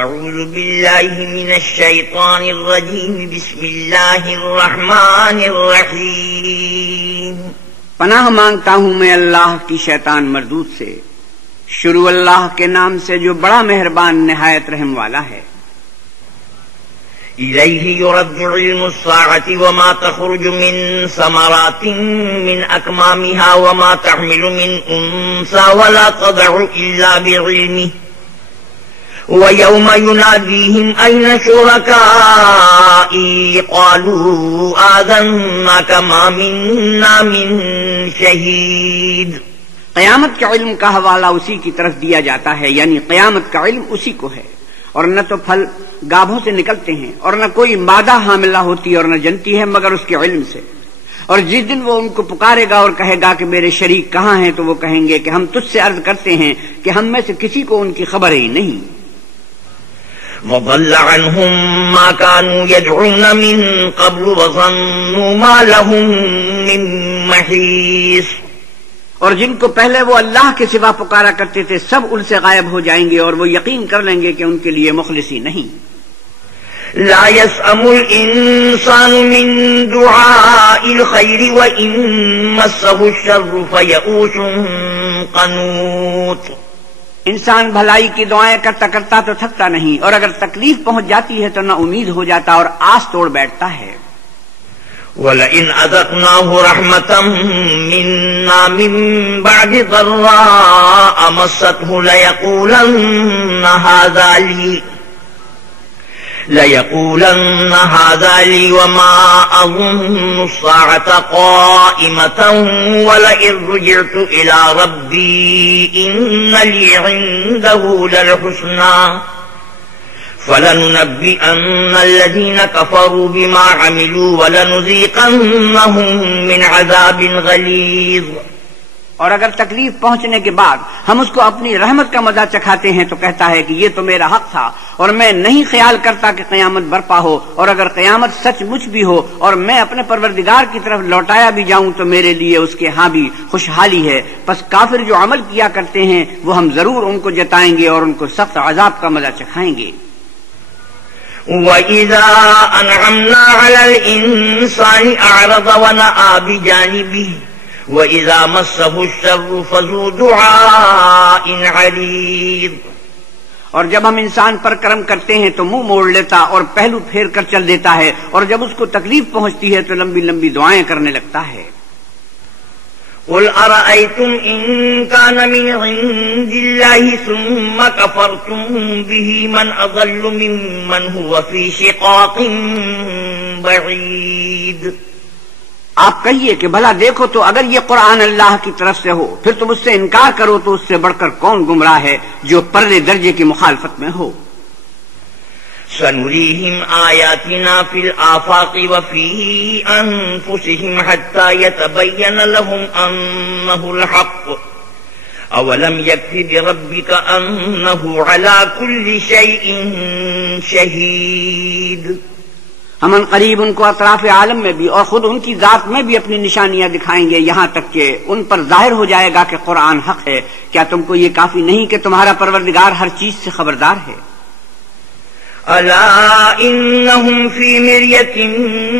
اعوذ باللہ من الشیطان الرجیم بسم اللہ الرحمن الرحیم۔ پناہ مانگتا ہوں میں اللہ کی شیطان مردود سے۔ شروع اللہ کے نام سے جو بڑا مہربان نہایت رحم والا ہے۔ الیہ یرد علم الساعة وما تخرج من ثمرات من اکمامها وما تحمل من انثى ولا تضع الا بعلمه وَيَوْمَ يُنَادِيهِمْ أَيْنَ شُرَكَائِي قَالُوا آذَنَّاكَ مَا مِنَّا مِن شَهِيدٍ۔ قیامت کے علم کا حوالہ اسی کی طرف دیا جاتا ہے، یعنی قیامت کا علم اسی کو ہے۔ اور نہ تو پھل گابھوں سے نکلتے ہیں اور نہ کوئی مادہ حاملہ ہوتی اور نہ جنتی ہے مگر اس کے علم سے۔ اور جس دن وہ ان کو پکارے گا اور کہے گا کہ میرے شریک کہاں ہیں، تو وہ کہیں گے کہ ہم تجھ سے عرض کرتے ہیں کہ ہم میں سے کسی کو ان کی خبر ہی نہیں۔ وضل عنهم ما كانوا يدعون من قبل وظنوا ما لهم من محيص۔ اور جن کو پہلے وہ اللہ کے سوا پکارا کرتے تھے سب ان سے غائب ہو جائیں گے اور وہ یقین کر لیں گے کہ ان کے لیے مخلصی نہیں۔ لا يسأم الإنسان من دعاء الخير وإن مسه الشر فيئوس قنوط۔ انسان بھلائی کی دعائیں کرتا کرتا تو تھکتا نہیں، اور اگر تکلیف پہنچ جاتی ہے تو نا امید ہو جاتا اور آس توڑ بیٹھتا ہے۔ وَلَئِنْ أَذَقْنَاهُ رَحْمَةً مِنَّا مِن بَعْدِ ضَرَّاءَ مَسَّتْهُ لَيَقُولَنَّ هَذَا لِي وَمَا أَظُنُّ السَّاعَةَ قَائِمَةً وَلَئِن رُجِعْتُ إِلَى رَبِّي إِنَّ لِي عِندَهُ لَلْحُسْنَى فَلَنُنَبِّئَنَّ الَّذِينَ كَفَرُوا بِمَا عَمِلُوا وَلَنُذِيقَنَّهُم مِّنْ عَذَابٍ غَلِيظٍ۔ اور اگر تکلیف پہنچنے کے بعد ہم اس کو اپنی رحمت کا مزہ چکھاتے ہیں تو کہتا ہے کہ یہ تو میرا حق تھا اور میں نہیں خیال کرتا کہ قیامت برپا ہو، اور اگر قیامت سچ مچ بھی ہو اور میں اپنے پروردگار کی طرف لوٹایا بھی جاؤں تو میرے لیے اس کے ہاں بھی خوشحالی ہے۔ پس کافر جو عمل کیا کرتے ہیں وہ ہم ضرور ان کو جتائیں گے اور ان کو سخت عذاب کا مزہ چکھائیں گے۔ وَإِذَا أَنْعَمْنَا عَلَى الْإِنسَانِ أَعْرَضَ وَنَأَىٰ بِجَانِبِهِ وَإِذَا مَسَّهُ الشَّرُّ فَذُو دُعَاءٍ عَرِيضٍ۔ اور جب ہم انسان پر کرم کرتے ہیں تو منہ موڑ لیتا اور پہلو پھیر کر چل دیتا ہے، اور جب اس کو تکلیف پہنچتی ہے تو لمبی لمبی دعائیں کرنے لگتا ہے۔ قُلْ أَرَأَيْتُمْ إِن كَانَ مِنْ عِندِ اللَّهِ ثُمَّ كَفَرْتُمْ بِهِ مَنْ أَضَلُّ مِمَّنْ هُوَ فِي شِقَاقٍ بَعِيدٍ۔ آپ کہیے کہ بھلا دیکھو تو اگر یہ قرآن اللہ کی طرف سے ہو پھر تم اس سے انکار کرو تو اس سے بڑھ کر کون گمراہ ہے جو پرلے درجے کی مخالفت میں ہو۔ سَنُرِيهِمْ آيَاتِنَا فِي الْآفَاقِ وَفِي أَنفُسِهِمْ حَتَّى يَتَبَيَّنَ لَهُمْ أَنَّهُ الْحَقُّ أَوَلَمْ يَكْفِ بِرَبِّكَ أَنَّهُ عَلَى كُلِّ شَيْءٍ شَهِيدٌ۔ ہم ان قریب ان کو اطراف عالم میں بھی اور خود ان کی ذات میں بھی اپنی نشانیاں دکھائیں گے، یہاں تک کہ ان پر ظاہر ہو جائے گا کہ قرآن حق ہے۔ کیا تم کو یہ کافی نہیں کہ تمہارا پروردگار ہر چیز سے خبردار ہے؟ أَلَا إِنَّهُمْ فِي مِرْيَةٍ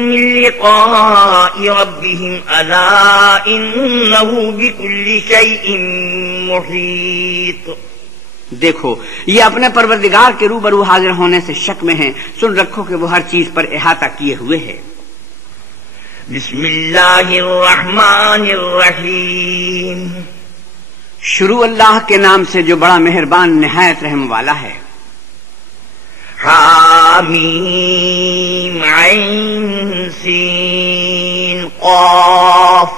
مِّن لِّقَاءِ رَبِّهِمْ أَلَا إِنَّهُ بِكُلِّ شَيْءٍ مُحِيطٌ۔ دیکھو یہ اپنے پروردگار کے روبرو حاضر ہونے سے شک میں ہیں، سن رکھو کہ وہ ہر چیز پر احاطہ کیے ہوئے ہے۔ بسم اللہ الرحمن الرحیم۔ شروع اللہ کے نام سے جو بڑا مہربان نہایت رحم والا ہے۔ حامیم عین سین قاف۔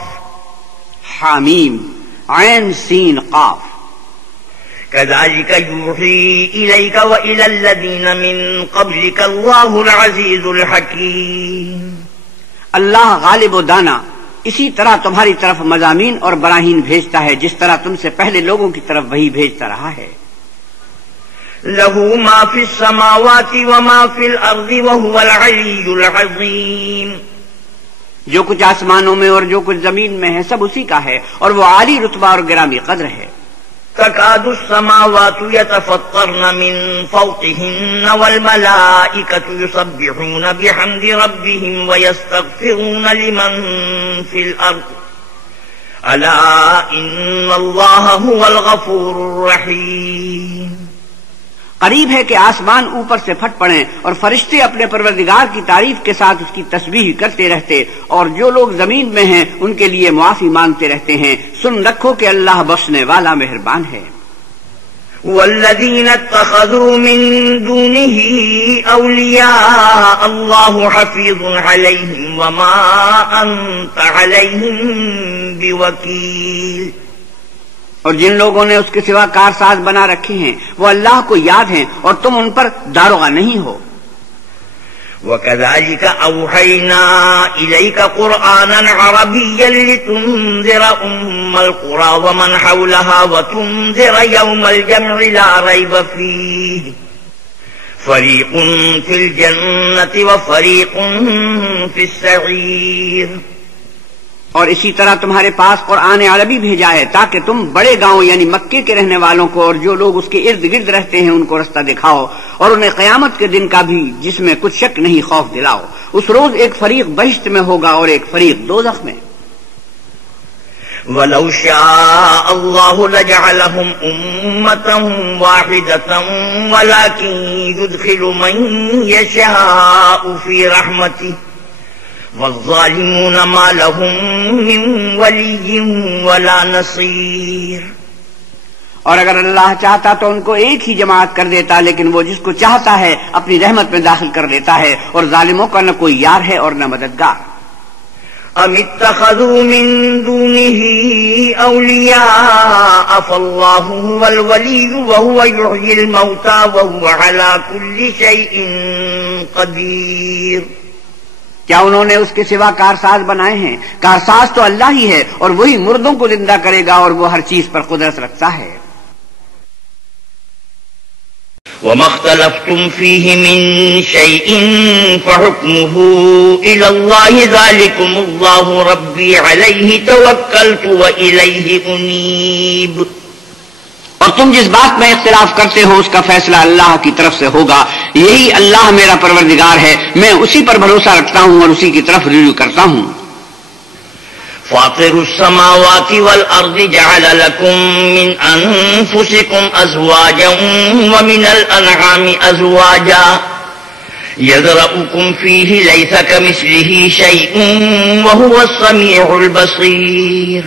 حامیم عین سین قاف۔ كذلك يوحي إليك وإلى الذين من قبلك الله العزيز الحكيم۔ اللہ غالب و دانا اسی طرح تمہاری طرف مضامین اور براہین بھیجتا ہے جس طرح تم سے پہلے لوگوں کی طرف وہی بھیجتا رہا ہے۔ له ما في السماوات وما في الأرض وهو العلي العظيم۔ جو کچھ آسمانوں میں اور جو کچھ زمین میں ہے سب اسی کا ہے اور وہ عالی رتبہ اور گرامی قدر ہے۔ تكاد السماوات يتفطرن من فوقهن والملائكة يسبحون بحمد ربهم ويستغفرون لمن في الأرض ألا إن الله هو الغفور الرحيم۔ قریب ہے کہ آسمان اوپر سے پھٹ پڑیں اور فرشتے اپنے پروردگار کی تعریف کے ساتھ اس کی تسبیح کرتے رہتے، اور جو لوگ زمین میں ہیں ان کے لیے معافی مانگتے رہتے ہیں۔ سن رکھو کہ اللہ بخشنے والا مہربان ہے۔ والذين اتخذوا من دونه أولياء الله حفيظ عليهم وما أنت عليهم بوكيل۔ اور جن لوگوں نے اس کے سوا کارساز بنا رکھے ہیں وہ اللہ کو یاد ہیں اور تم ان پر داروغہ نہیں ہو۔ وَكَذَلِكَ أَوْحَيْنَا إِلَيْكَ قُرْآنًا عَرَبِيًّا لِتُنذِرَ أُمَّ الْقُرَى وَمَنْ حَوْلَهَا وَتُنذِرَ يَوْمَ الْجَمْعِ لَا رَيْبَ فِيهِ فَرِيقٌ فِي الْجَنَّةِ وَفَرِيقٌ فِي السَّعِيرِ۔ اور اسی طرح تمہارے پاس قرآن عربی بھیجا ہے تاکہ تم بڑے گاؤں یعنی مکے کے رہنے والوں کو اور جو لوگ اس کے ارد گرد رہتے ہیں ان کو رستہ دکھاؤ، اور انہیں قیامت کے دن کا بھی جس میں کچھ شک نہیں خوف دلاؤ۔ اس روز ایک فریق بہشت میں ہوگا اور ایک فریق دوزخ میں۔ وَلَوْ شَاءَ اللَّهُ لَجَعَلَهُمْ أُمَّةً وَاحِدَةً وَلَكِنْ يُدْخِلُ مَنْ يَشَاءُ فِي رَحْمَتِهِ والظالمون ما لهم من ولي ولا نصير۔ اور اگر اللہ چاہتا تو ان کو ایک ہی جماعت کر دیتا، لیکن وہ جس کو چاہتا ہے اپنی رحمت میں داخل کر لیتا ہے، اور ظالموں کا نہ کوئی یار ہے اور نہ مددگار۔ ام اتخذوا من دونه اولیاء فالله هو الولي وهو يحيي الموتى وهو على كل شيء قدير۔ کیا انہوں نے اس کے سوا کارساز بنائے ہیں؟ کارساز تو اللہ ہی ہے اور وہی مردوں کو زندہ کرے گا اور وہ ہر چیز پر قدرت رکھتا ہے۔ وَمَا اخْتَلَفْتُمْ فِيهِ مِنْ شَيْءٍ فَحُكْمُهُ إِلَى اللَّهِ ذَلِكُمُ اللَّهُ رَبِّي عَلَيْهِ تَوَكَّلْتُ وَإِلَيْهِ أُنِيبُ۔ اور تم جس بات میں اختلاف کرتے ہو اس کا فیصلہ اللہ کی طرف سے ہوگا، یہی اللہ میرا پروردگار ہے، میں اسی پر بھروسہ رکھتا ہوں اور اسی کی طرف رجوع کرتا ہوں۔ فاطر السماوات والأرض جعل لكم من أنفسكم أزواجا ومن الأنعام أزواجا يذرأكم فيه ليس كمثله شيء وهو السميع البصير۔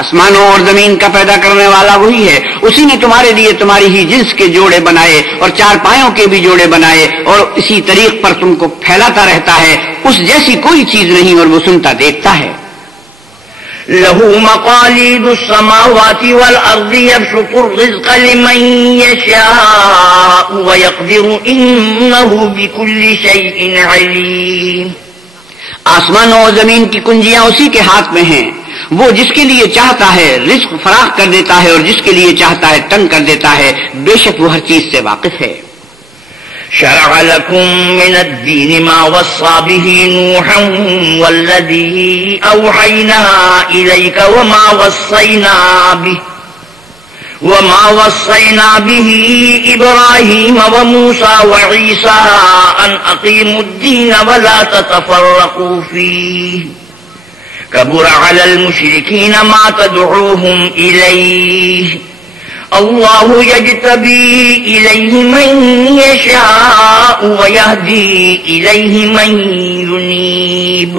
آسمانوں اور زمین کا پیدا کرنے والا وہی ہے، اسی نے تمہارے لیے تمہاری ہی جنس کے جوڑے بنائے اور چار پایوں کے بھی جوڑے بنائے، اور اسی طریق پر تم کو پھیلاتا رہتا ہے، اس جیسی کوئی چیز نہیں اور وہ سنتا دیکھتا ہے۔ له مقاليد السماوات والأرض يبسط الرزق لمن يشاء ويقدر إنه بكل شيء عليم۔ آسمانوں اور زمین کی کنجیاں اسی کے ہاتھ میں ہیں، وہ جس کے لیے چاہتا ہے رزق فراخ کر دیتا ہے اور جس کے لیے چاہتا ہے تنگ کر دیتا ہے، بے شک وہ ہر چیز سے واقف ہے۔ شرع لكم من الدين ما وصى به نوحا والذي أوحينا إليك وما وصينا به إبراهيم وموسى وعيسى أن أقيموا الدين ولا تتفرقوا فيه كبر على المشركين ما تدعوهم إليه الله يجتبي إليه من يشاء ويهدي إليه من ينيب۔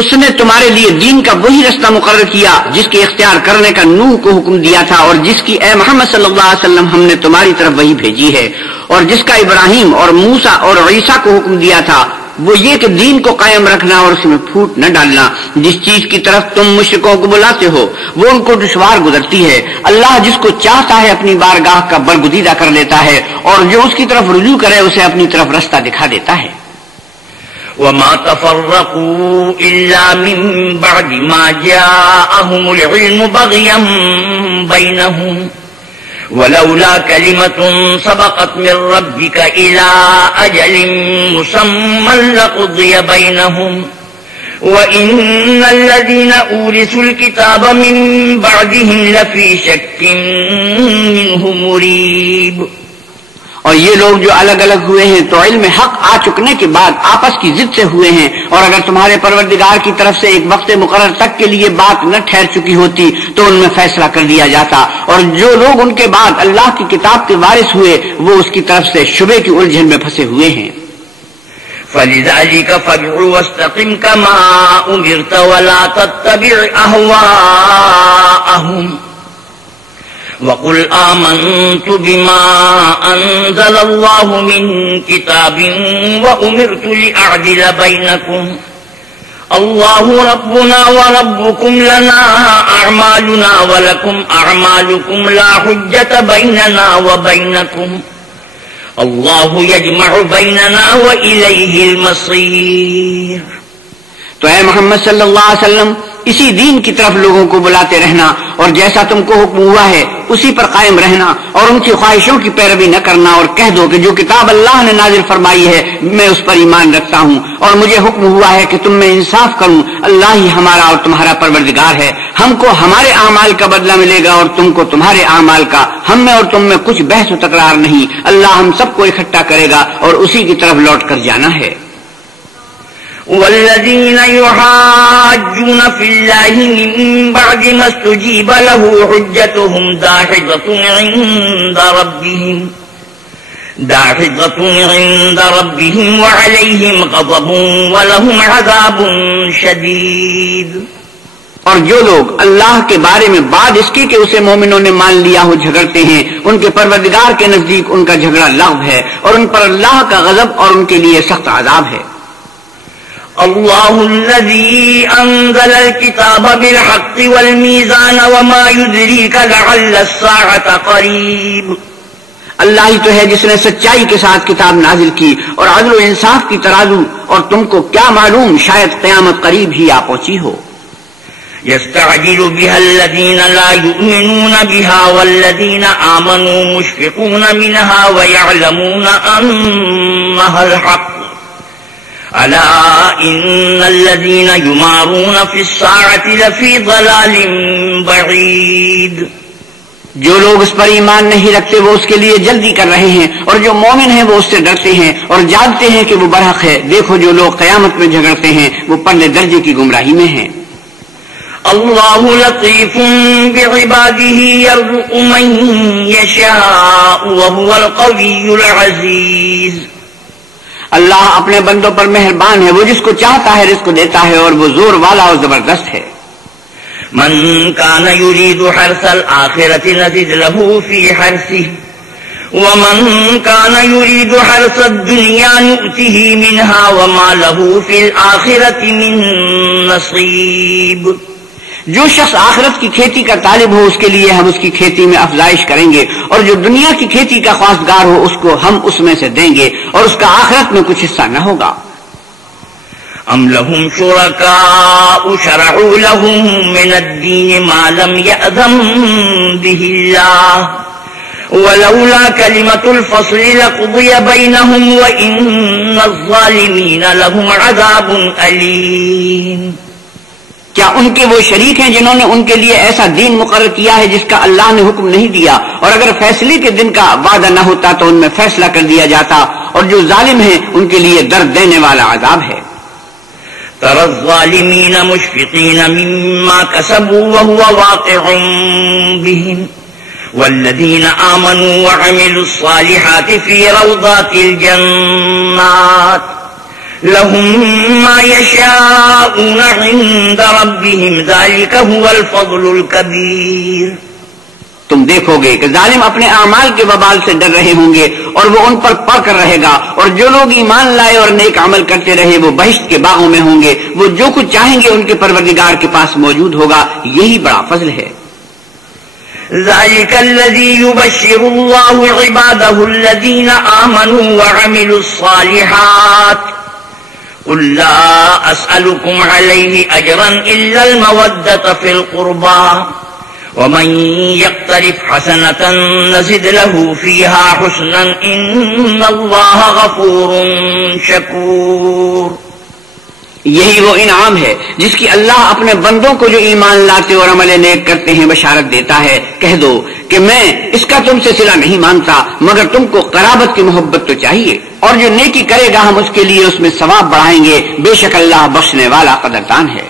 اس نے تمہارے لیے دین کا وہی رستہ مقرر کیا جس کے اختیار کرنے کا نوح کو حکم دیا تھا، اور جس کی اے محمد صلی اللہ علیہ وسلم ہم نے تمہاری طرف وہی بھیجی ہے، اور جس کا ابراہیم اور موسیٰ اور عیسیٰ کو حکم دیا تھا، وہ یہ کہ دین کو قائم رکھنا اور اس میں پھوٹ نہ ڈالنا۔ جس چیز کی طرف تم مشرکوں کو بلاتے ہو وہ ان کو دشوار گزرتی ہے، اللہ جس کو چاہتا ہے اپنی بارگاہ کا برگزیدہ کر لیتا ہے، اور جو اس کی طرف رجوع کرے اسے اپنی طرف رستہ دکھا دیتا ہے۔ وما تفرقوا إلا من بعد ما جاءهم العلم بغيا بينهم ولولا كلمة سبقت من ربك إلى أجل مسمى لقضي بينهم وَإِنَّ الَّذِينَ أُورِثُوا الْكِتَابَ مِن بَعْدِهِمْ لَفِي شَكٍّ مِّنْهُ مُرِيبٍ. اور یہ لوگ جو الگ الگ ہوئے ہیں تو علم حق آ چکنے کے بعد آپس کی ضد سے ہوئے ہیں، اور اگر تمہارے پروردگار کی طرف سے ایک وقت مقرر تک کے لیے بات نہ ٹھہر چکی ہوتی تو ان میں فیصلہ کر دیا جاتا، اور جو لوگ ان کے بعد اللہ کی کتاب کے وارث ہوئے وہ اس کی طرف سے شبے کی الجھن میں پھنسے ہوئے ہیں. فَلِذَلِكَ فَادْعُ وَاسْتَقِمْ كَمَا أُمِرْتَ وَلَا تَتَّبِعْ أَهْوَاءَهُمْ وَقُلْ آمَنْتُ بِمَا أَنزَلَ اللَّهُ مِنْ كِتَابٍ وَأُمِرْتُ لِأَعْدِلَ بَيْنَكُمْ اللَّهُ رَبُّنَا وَرَبُّكُمْ لَنَا أَعْمَالُنَا وَلَكُمْ أَعْمَالُكُمْ لَا حُجَّةَ بَيْنَنَا وَبَيْنَكُمْ اللہ یجمع بیننا وإلیہ المصیر. تو اے محمد صلی اللہ علیہ وسلم اسی دین کی طرف لوگوں کو بلاتے رہنا، اور جیسا تم کو حکم ہوا ہے اسی پر قائم رہنا، اور ان کی خواہشوں کی پیروی نہ کرنا، اور کہہ دو کہ جو کتاب اللہ نے نازل فرمائی ہے میں اس پر ایمان رکھتا ہوں، اور مجھے حکم ہوا ہے کہ تم میں انصاف کروں. اللہ ہی ہمارا اور تمہارا پروردگار ہے، ہم کو ہمارے اعمال کا بدلہ ملے گا اور تم کو تمہارے اعمال کا. ہم میں اور تم میں کچھ بحث و تکرار نہیں، اللہ ہم سب کو اکٹھا کرے گا اور اسی کی طرف لوٹ کر جانا ہے. والذين يحاجون في الله من بعد ما استجيب له حجتهم داحضة عند ربهم وعليهم غضب ولهم عذاب شديد. اور جو لوگ اللہ کے بارے میں بعد اس کی کہ اسے مومنوں نے مان لیا ہو جھگڑتے ہیں، ان کے پروردگار کے نزدیک ان کا جھگڑا لغو ہے، اور ان پر اللہ کا غضب اور ان کے لیے سخت عذاب ہے. اللہ الذی انزل الكتاب بالحق والمیزان وما يدریک لعل الساعة قریب. اللہ ہی تو ہے جس نے سچائی کے ساتھ کتاب نازل کی اور عدل و انصاف کی ترازو، اور تم کو کیا معلوم شاید قیامت قریب ہی آ پہنچی ہو. يستعجل بها الذين لا يؤمنون بها والذين آمنوا مشفقون منها ويعلمون أنها الحق ألا إن الذين يمارون في الساعة لفي ضلال بعيد. جو لوگ اس پر ایمان نہیں رکھتے وہ اس کے لیے جلدی کر رہے ہیں، اور جو مومن ہیں وہ اس سے ڈرتے ہیں اور جانتے ہیں کہ وہ برحق ہے. دیکھو جو لوگ قیامت میں جھگڑتے ہیں وہ پرلے درجے کی گمراہی میں ہیں. اللہ لطیف بعباده يرزق من يشاء وهو القوي العزيز. اللہ اپنے بندوں پر مہربان ہے، وہ جس کو چاہتا ہے رزق دیتا ہے اور وہ زور والا اور زبردست ہے. من كان يريد حرث الآخرة نزد له في حرثه ومن كان يريد حرث الدنيا نؤته منها وما له في الآخرة من نصيب. جو شخص آخرت کی کھیتی کا طالب ہو اس کے لیے ہم اس کی کھیتی میں افزائش کریں گے، اور جو دنیا کی کھیتی کا خواستگار ہو اس کو ہم اس میں سے دیں گے اور اس کا آخرت میں کچھ حصہ نہ ہوگا. ام لهم شركاء شرعوا لهم من الدين ما لم يأذن به الله ولولا كلمة الفصل لقضي بينهم وإن الظالمين لهم عذاب أليم. کیا ان کے وہ شریک ہیں جنہوں نے ان کے لیے ایسا دین مقرر کیا ہے جس کا اللہ نے حکم نہیں دیا، اور اگر فیصلے کے دن کا وعدہ نہ ہوتا تو ان میں فیصلہ کر دیا جاتا، اور جو ظالم ہیں ان کے لیے درد دینے والا عذاب ہے. ترى الظالمين مشفقين مما كسبوا وهو واقع بهم والذين آمنوا وعملوا الصالحات في روضات الجنات لهم ما يشاءون عند ربهم ذلك هو الفضل الكبير. تم دیکھو گے کہ ظالم اپنے اعمال کے وبال سے ڈر رہے ہوں گے اور وہ ان پر پڑ کر رہے گا، اور جو لوگ ایمان لائے اور نیک عمل کرتے رہے وہ بہشت کے باغوں میں ہوں گے. وہ جو کچھ چاہیں گے ان کے پروردگار کے پاس موجود ہوگا، یہی بڑا فضل ہے. ذلك الذي يبشر الله عباده الذين آمنوا وعملوا الصالحات قل لا أسألكم عليه أجرا إلا المودة في القربى ومن يقترف حسنة نزد له فيها حسنا إن الله غفور شكور. یہی وہ انعام ہے جس کی اللہ اپنے بندوں کو جو ایمان لاتے اور عمل نیک کرتے ہیں بشارت دیتا ہے. کہہ دو کہ میں اس کا تم سے صلہ نہیں مانتا مگر تم کو قرابت کی محبت تو چاہیے، اور جو نیکی کرے گا ہم اس کے لیے اس میں ثواب بڑھائیں گے، بے شک اللہ بخشنے والا قدردان ہے.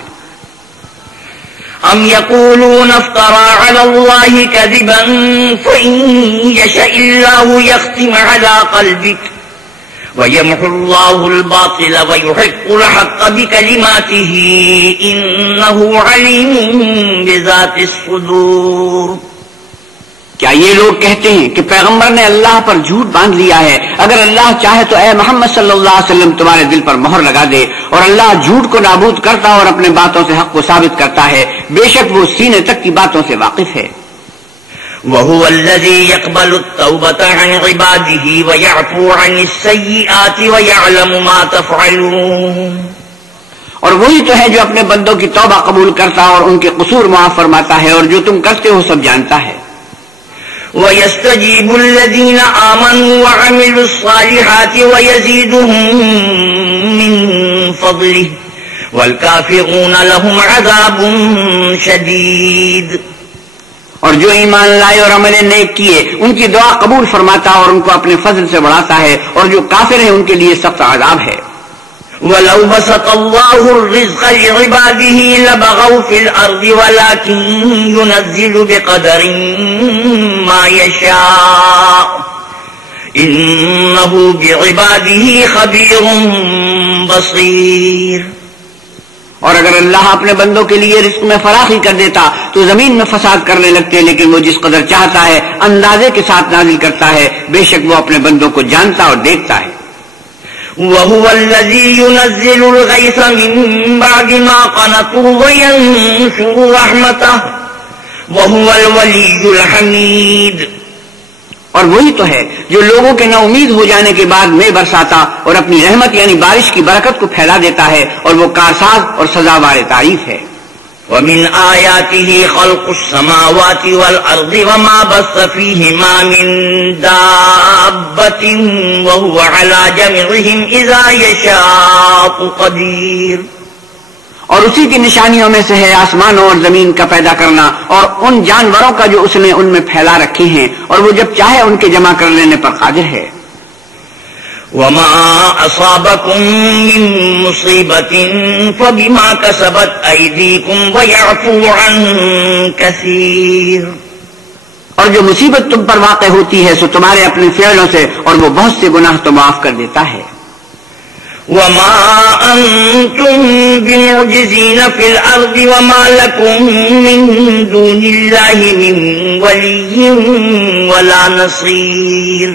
ام يقولون افترى على الله كذبا فإن يشاء الله يختم على قلبك ويمحو الله الباطل ويحق الحق بكلماته إنه عليم بذات الصدور. کیا یہ لوگ کہتے ہیں کہ پیغمبر نے اللہ پر جھوٹ باندھ لیا ہے؟ اگر اللہ چاہے تو اے محمد صلی اللہ علیہ وسلم تمہارے دل پر مہر لگا دے، اور اللہ جھوٹ کو نابود کرتا اور اپنے باتوں سے حق کو ثابت کرتا ہے، بے شک وہ سینے تک کی باتوں سے واقف ہے. وهو الذي يقبل التوبة عن عباده ويعفو عن السيئات ويعلم ما تفعلون. اور وہی تو ہے جو اپنے بندوں کی توبہ قبول کرتا اور ان کے قصور معاف فرماتا ہے، اور جو تم کرتے ہو سب جانتا ہے. وَيَسْتَجِيبُ الَّذِينَ آمَنُوا وَعَمِلُوا الصَّالِحَاتِ وَيَزِيدُهُم مِّن فَضْلِهِ وَالْكَافِرُونَ لَهُمْ عَذَابٌ شَدِيدٌ. اور جو ایمان لائے اور عمل نیک کیے ان کی دعا قبول فرماتا اور ان کو اپنے فضل سے بڑھاتا ہے، اور جو کافر ہیں ان کے لیے سخت عذاب ہے. وَلَوْ بَسَطَ اللَّهُ الرِّزْقَ لِعِبَادِهِ لَبَغَوْا فِي الْأَرْضِ وَلَكِن يُنَزِّلُ بِقَدَرٍ مَّا يَشَاءُ إِنَّهُ بِعِبَادِهِ خَبِيرٌ بَصِيرٌ. اور اگر اللہ اپنے بندوں کے لیے رزق میں فراخی کر دیتا تو زمین میں فساد کرنے لگتے، لیکن وہ جس قدر چاہتا ہے اندازے کے ساتھ نازل کرتا ہے، بے شک وہ اپنے بندوں کو جانتا اور دیکھتا ہے. وَهُوَ الَّذِي يُنَزِّلُ الْغَيْثَ مِن بَعْدِ مَا قَنَطُوا وَيَنشُرُ رَحْمَتَهُ وَهُوَ الْوَلِيُّ الْحَمِيدُ. اور وہی تو ہے جو لوگوں کے نا امید ہو جانے کے بعد میں برساتا اور اپنی رحمت یعنی بارش کی برکت کو پھیلا دیتا ہے، اور وہ کارساز اور سزاوار تعریف ہے. وَمِنْ آيَاتِهِ خَلْقُ السَّمَاوَاتِ وَالْأَرْضِ وَمَا بَثَّ فِيهِمَا مِن دَابَّةٍ وَهُوَ عَلَى جَمْعِهِمْ إِذَا يَشَاءُ قَدِيرٌ. اور اسی کی نشانیوں میں سے ہے آسمانوں اور زمین کا پیدا کرنا اور ان جانوروں کا جو اس نے ان میں پھیلا رکھے ہیں، اور وہ جب چاہے ان کے جمع کر لینے پر قادر ہے. وَمَا أَصَابَكُم مِّن مُّصِيبَةٍ فَبِمَا كَسَبَتْ أَيْدِيكُمْ وَيَعْفُو عَن كَثِيرٍ. اور جو مصیبت تم پر واقع ہوتی ہے سو تمہارے اپنے فعلوں سے، اور وہ بہت سے گناہ تو معاف کر دیتا ہے. وَمَا أَنتُم بِمُعْجِزِينَ فِي الْأَرْضِ وَمَا لَكُم مِّن دُونِ اللَّهِ مِن وَلِيٍّ وَلَا نَصِيرٍ.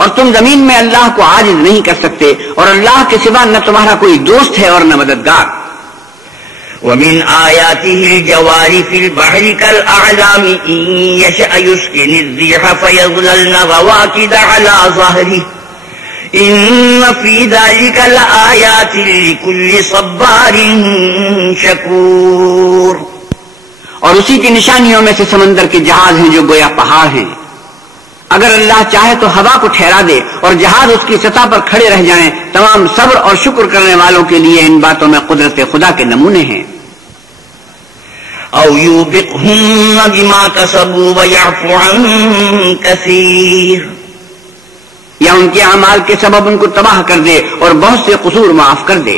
اور تم زمین میں اللہ کو عاجز نہیں کر سکتے، اور اللہ کے سوا نہ تمہارا کوئی دوست ہے اور نہ مددگار. وَمِنْ آيَاتِهِ الْجَوَارِ فِي الْبَحْرِ كَالْأَعْلَامِ إِن يَشَأْ يُسْكِنِ الرِّيحَ فَيَظْلَلْنَ رَوَاكِدَ عَلَى ظَهْرِهِ إِنَّ فِي ذَلِكَ لَآيَاتٍ لِكُلِّ صَبَّارٍ شَكُورٍ. اور اسی کی نشانیوں میں سے سمندر کے جہاز ہیں جو گویا پہاڑ ہیں. اگر اللہ چاہے تو ہوا کو ٹھہرا دے اور جہاز اس کی سطح پر کھڑے رہ جائیں. تمام صبر اور شکر کرنے والوں کے لیے ان باتوں میں قدرت خدا کے نمونے ہیں. أَوْ يُوبِقْهُنَّ بِمَا كَسَبُوا وَيَعْفُو عَن كَثِيرٍ. یا ان کے اعمال کے سبب ان کو تباہ کر دے اور بہت سے قصور معاف کر دے.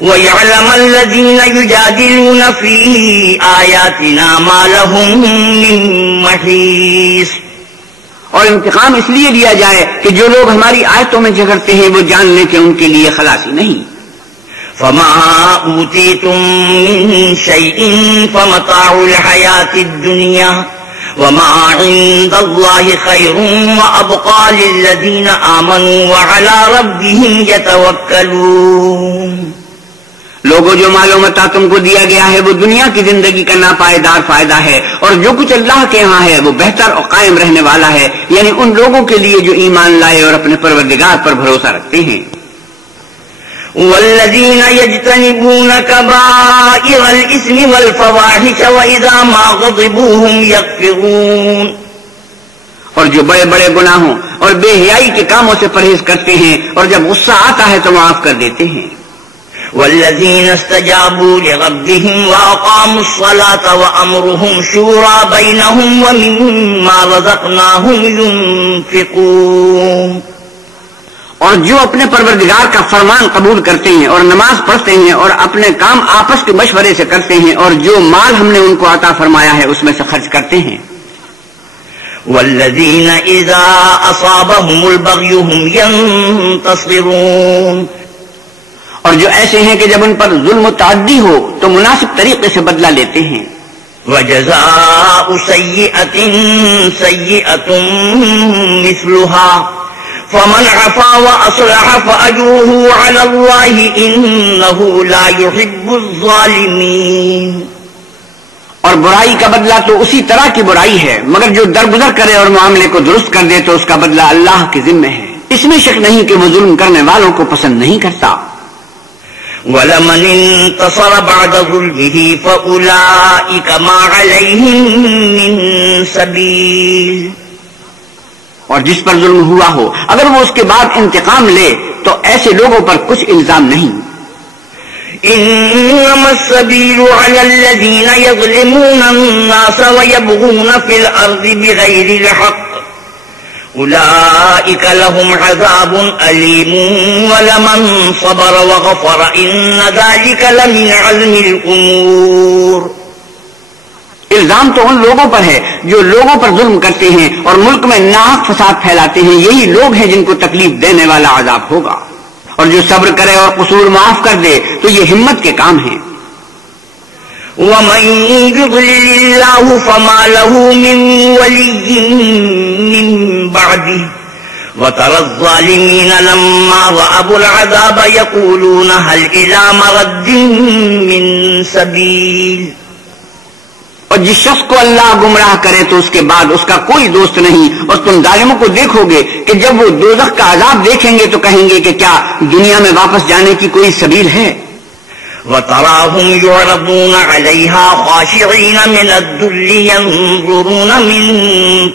وَيَعْلَمَ الَّذِينَ يُجَادِلُونَ فِي آيَاتِنَا مَا لَهُم مِّن مَّحِيصٍ. اور انتقام اس لیے لیا جائے کہ جو لوگ ہماری آیتوں میں جھگڑتے ہیں وہ جان لیں کہ ان کے لیے خلاصی نہیں. فَمَا أُوتِيتُم مِّن شَيْءٍ فَمَتَاعُ الْحَيَاةِ الدُّنْيَا وَمَا عِندَ اللَّهِ خَيْرٌ وَأَبْقَىٰ لِلَّذِينَ آمَنُوا وَعَلَىٰ رَبِّهِمْ يَتَوَكَّلُونَ. لوگوں جو مال و متاع تم کو دیا گیا ہے وہ دنیا کی زندگی کا ناپائیدار فائدہ ہے، اور جو کچھ اللہ کے ہاں ہے وہ بہتر اور قائم رہنے والا ہے، یعنی ان لوگوں کے لیے جو ایمان لائے اور اپنے پروردگار پر بھروسہ رکھتے ہیں. والذین یجتنبون کبائر الاسم والفواحش وإذا ما غضبوا هم یغفرون. اور جو بڑے بڑے گناہوں اور بے حیائی کے کاموں سے پرہیز کرتے ہیں اور جب غصہ آتا ہے تو معاف کر دیتے ہیں. والذين استجابوا لربهم وأقاموا الصلاة وأمرهم شورى بينهم ومما رزقناهم ينفقون. اور جو اپنے پروردگار کا فرمان قبول کرتے ہیں اور نماز پڑھتے ہیں اور اپنے کام آپس کے مشورے سے کرتے ہیں اور جو مال ہم نے ان کو عطا فرمایا ہے اس میں سے خرچ کرتے ہیں. والذین اذا اصابهم البغی هم ينتصرون. اور جو ایسے ہیں کہ جب ان پر ظلم و تعدی ہو تو مناسب طریقے سے بدلہ لیتے ہیں. وجزاء سیئۃ سیئۃ مثلها فمن عفا وأصلح فأجره على الله إنه لا يحب الظالمين. اور برائی کا بدلہ تو اسی طرح کی برائی ہے مگر جو درگزر کرے اور معاملے کو درست کر دے تو اس کا بدلہ اللہ کے ذمہ ہے. اس میں شک نہیں کہ وہ ظلم کرنے والوں کو پسند نہیں کرتا. وَلَمَنِ انتصر بعد ظلمه فأولئك ما عليهم من سبيل. اور جس پر ظلم ہوا ہو اگر وہ اس کے بعد انتقام لے تو ایسے لوگوں پر کچھ الزام نہیں. انما السبيل على الذين يظلمون الناس ويبغون في الارض بغير الحق اولئك لهم عذاب اليم ولمن صبر وغفر ان ذلك لمن عزم الامور. الزام تو ان لوگوں پر ہے جو لوگوں پر ظلم کرتے ہیں اور ملک میں ناحق فساد پھیلاتے ہیں. یہی لوگ ہیں جن کو تکلیف دینے والا عذاب ہوگا. اور جو صبر کرے اور قصور معاف کر دے تو یہ ہمت کے کام ہیں. وَمَن يُضْلِلِ اللَّهُ فَمَا لَهُ مِن وَلِيٍّ مِّن بَعْدِهِ وَتَرَى الظَّالِمِينَ لَمَّا رَأَوُا الْعَذَابَ يَقُولُونَ هَلْ إِلَىٰ مَرَدٍّ مِّن سَبِيلٍ. اور جس شخص کو اللہ گمراہ کرے تو اس کے بعد اس کا کوئی دوست نہیں. اور تم ظالموں کو دیکھو گے کہ جب وہ دوزخ کا عذاب دیکھیں گے تو کہیں گے کہ کیا دنیا میں واپس جانے کی کوئی سبیل ہے. وَتَرَاهُمْ يُعْرَضُونَ عَلَيْهَا خَاشِعِينَ مِنَ الذُّلِّ يَنظُرُونَ مِن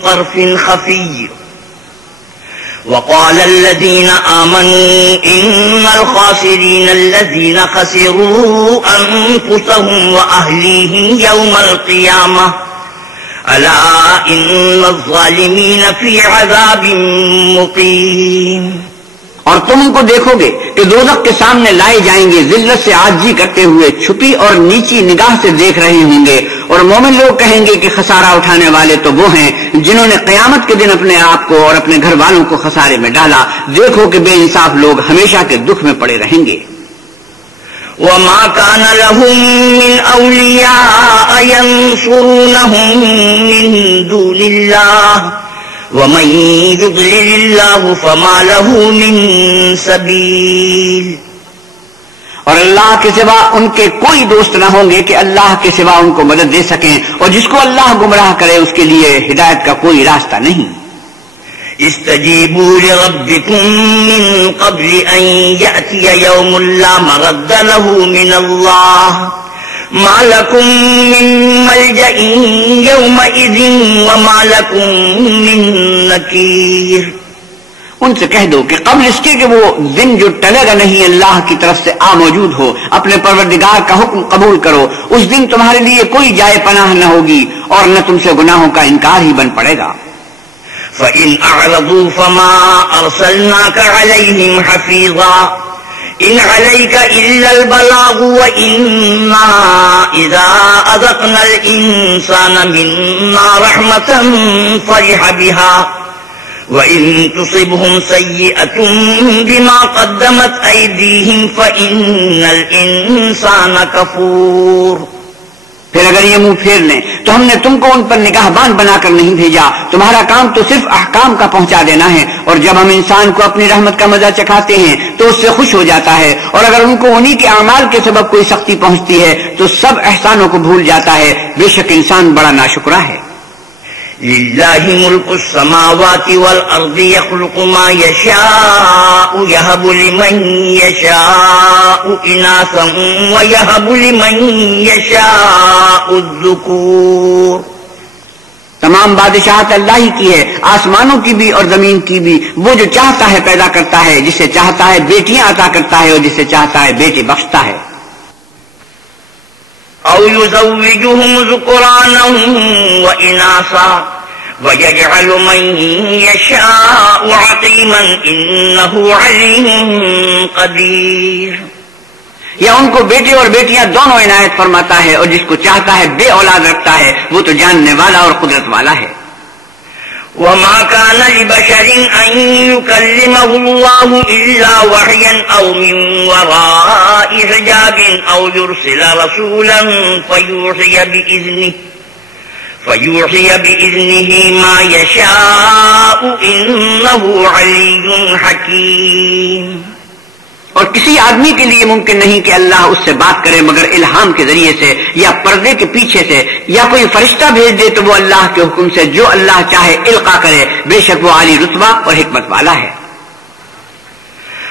طَرْفٍ خَفِيٍّ وَقَالَ الَّذِينَ آمَنُوا إِنَّ الْخَاسِرِينَ الَّذِينَ خَسِرُوا أَنفُسَهُمْ وَأَهْلِيهِمْ يَوْمَ الْقِيَامَةِ أَلَا إِنَّ الظَّالِمِينَ فِي عَذَابٍ مُقِيمٍ. اور تم ان کو دیکھو گے کہ دوزخ کے سامنے لائے جائیں گے ذلت سے عاجزی کرتے ہوئے چھپی اور نیچی نگاہ سے دیکھ رہے ہوں گے. اور مومن لوگ کہیں گے کہ خسارہ اٹھانے والے تو وہ ہیں جنہوں نے قیامت کے دن اپنے آپ کو اور اپنے گھر والوں کو خسارے میں ڈالا. دیکھو کہ بے انصاف لوگ ہمیشہ کے دکھ میں پڑے رہیں گے. وَمَا كَانَ لَهُم مِّنْ أَوْلِيَاءَ يَنصُرُونَهُم مِّن دُونِ اللَّهِ وَمَن يُضْلِلِ اللَّهُ فَمَا لَهُ مِن سَبِيلٍ. اور اللہ کے سوا ان کے کوئی دوست نہ ہوں گے کہ اللہ کے سوا ان کو مدد دے سکیں. اور جس کو اللہ گمراہ کرے اس کے لیے ہدایت کا کوئی راستہ نہیں. استجیبوا لربکم من قبل ان یأتی یوم لا مرد له من اللہ ما لکم من ملجأ یومئذ وما لکم من نکیر. ان سے کہہ دو کہ قبل اس کے کہ وہ دن جو ٹلے گا نہیں اللہ کی طرف سے آ موجود ہو اپنے پروردگار کا حکم قبول کرو. اس دن تمہارے لیے کوئی جائے پناہ نہ ہوگی اور نہ تم سے گناہوں کا انکار ہی بن پڑے گا. فَإِنْ أَعْرَضُوا فَمَا أَرْسَلْنَاكَ عَلَيْهِمْ حَفِيظًا إِنْ عَلَيْكَ إِلَّا الْبَلَاغُ وَإِنَّا إِذَا أَذَقْنَا الْإِنسَانَ مِنَّا رَحْمَةً فَرِحَ بِهَا وَإِن تُصِبْهُمْ سَيِّئَةٌ بِمَا قَدَّمَتْ أَيْدِيهِمْ فَإِنَّ الْإِنسَانَ كَفُورٌ. پھر اگر یہ منہ پھیر لیں تو ہم نے تم کو ان پر نگہبان بنا کر نہیں بھیجا. تمہارا کام تو صرف احکام کا پہنچا دینا ہے. اور جب ہم انسان کو اپنی رحمت کا مزہ چکھاتے ہیں تو اس سے خوش ہو جاتا ہے. اور اگر ان کو انہی کے اعمال کے سبب کوئی سختی پہنچتی ہے تو سب احسانوں کو بھول جاتا ہے. بے شک انسان بڑا ناشکرا ہے. للہ ملک السماوات والارض يخلق ما يشاء يهب لمن يشاء اناثا ويهب لمن يشاء الذكور. تمام بادشاہت اللہ ہی کی ہے، آسمانوں کی بھی اور زمین کی بھی۔ وہ جو چاہتا ہے پیدا کرتا ہے، جسے چاہتا ہے بیٹیاں عطا کرتا ہے اور جسے چاہتا ہے بیٹے بخشتا ہے۔ او یزوجہم ذکرانا واناثا وَيَجْعَلُ مَن يَشَاءُ عَقِيمًا إِنَّهُ عَلِيمٌ قَدِيرٌ۔ یا ان کو بیٹے اور بیٹیاں دونوں عنایت فرماتا ہے، اور جس کو چاہتا ہے بے اولاد رکھتا ہے، وہ تو جاننے والا اور قدرت والا ہے۔ وَمَا كَانَ لِبَشَرٍ أَن يُكَلِّمَهُ اللَّهُ إِلَّا وَحْيًا أَوْ مِن وَرَاءِ حِجَابٍ أَوْ يُرْسِلَ رَسُولًا فَيُوحِيَ بِإِذْنِهِ مَا يَشَاءُ إِنَّهُ عَلِيٌّ حَكِيمٌ۔ اور کسی آدمی کے لیے ممکن نہیں کہ اللہ اس سے بات کرے مگر الہام کے ذریعے سے یا پردے کے پیچھے سے، یا کوئی فرشتہ بھیج دے تو وہ اللہ کے حکم سے جو اللہ چاہے القا کرے، بے شک وہ عالی رتبہ اور حکمت والا ہے۔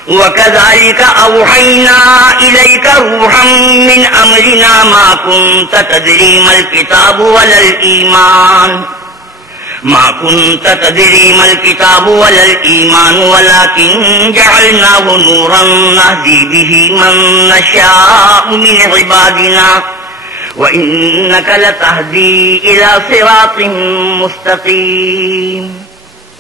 وَكَذَلِكَ أَوْحَيْنَا إِلَيْكَ رُوحًا مِّنْ أَمْرِنَا مَا كُنتَ تَدْرِي مَا الْكِتَابُ وَلَا الْإِيمَانُ وَلَكِنْ جَعَلْنَاهُ نُورًا نَهْدِي بِهِ مَن نَّشَاءُ مِنْ عِبَادِنَا وَإِنَّكَ لَتَهْدِي إِلَى صِرَاطٍ مُّسْتَقِيمٍ۔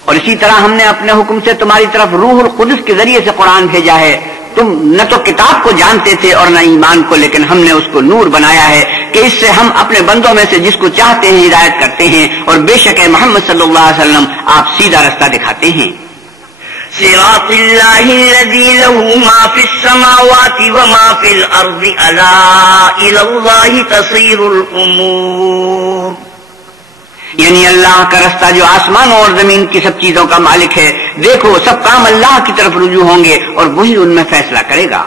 اور اسی طرح ہم نے اپنے حکم سے تمہاری طرف روح القدس کے ذریعے سے قرآن بھیجا ہے۔ تم نہ تو کتاب کو جانتے تھے اور نہ ایمان کو، لیکن ہم نے اس کو نور بنایا ہے کہ اس سے ہم اپنے بندوں میں سے جس کو چاہتے ہیں ہدایت کرتے ہیں، اور بے شک ہے محمد صلی اللہ علیہ وسلم آپ سیدھا رستہ دکھاتے ہیں۔ صراط اللہ الذی لہ ما فی السماوات وما فی الارض الا الی اللہ تصیر الامور، یعنی اللہ کا رستہ جو آسمانوں اور زمین کی سب چیزوں کا مالک ہے۔ دیکھو سب کام اللہ کی طرف رجوع ہوں گے اور وہی ان میں فیصلہ کرے گا۔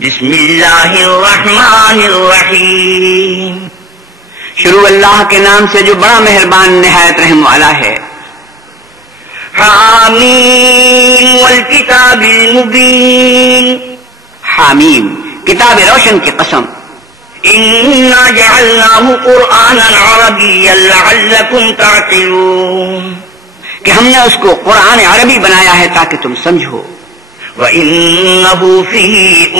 بسم اللہ الرحمن الرحیم، شروع اللہ کے نام سے جو بڑا مہربان نہایت رحم والا ہے۔ حامیم والکتاب المبین، حامیم کتاب روشن کی قسم۔ انا جعلناه قرآنا عربیا لعلکم تعقلون، کہ ہم نے اس کو قرآن عربی بنایا ہے تاکہ تم سمجھو۔ وَإِنَّهُ فِي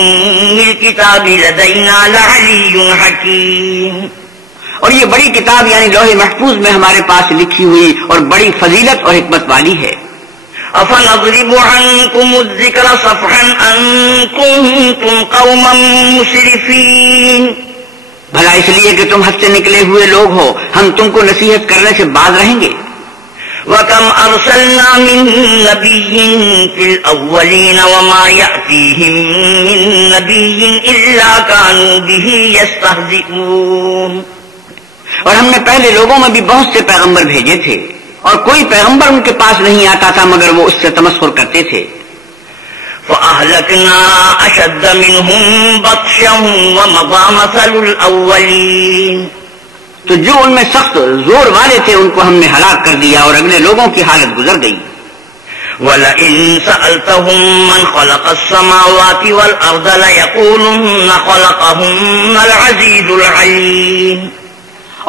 أُمِّ الْكِتَابِ لَدَيْنَا لَعَلِيٌّ حَكِيمٌ، اور یہ بڑی کتاب یعنی لوح محفوظ میں ہمارے پاس لکھی ہوئی اور بڑی فضیلت اور حکمت والی ہے۔ أَفَنَضْرِبُ عَنْكُمُ الذِّكْرَ صَفْحًا أَن كُنتُمْ قَوْمًا مُسْرِفِينَ، بھلا اس لیے کہ تم حد سے نکلے ہوئے لوگ ہو، ہم تم کو نصیحت کرنے سے باز رہیں گے۔ وَكَمْ أَرْسَلْنَا مِن نَّبِيٍّ فِي الْأَوَّلِينَ وَمَا يَأْتِيهِم مِّن نَّبِيٍّ إِلَّا كَانُوا بِهِ يَسْتَهْزِئُونَ، اور ہم نے پہلے لوگوں میں بھی بہت سے پیغمبر بھیجے تھے، اور کوئی پیغمبر ان کے پاس نہیں آتا تھا مگر وہ اس سے تمسخر کرتے تھے۔ فَأَهْلَكْنَا أَشَدَّ مِنْهُمْ بَطْشًا وَمَضَىٰ مَثَلُ الْأَوَّلِينَ، تو جو ان میں سخت زور والے تھے ان کو ہم نے ہلاک کر دیا اور اگلے لوگوں کی حالت گزر گئی۔ وَلَئِن سَأَلْتَهُم مَّنْ خَلَقَ السَّمَاوَاتِ وَالْأَرْضَ لَيَقُولُنَّ خَلَقَهُنَّ الْعَزِيزُ الْعَلِيمُ،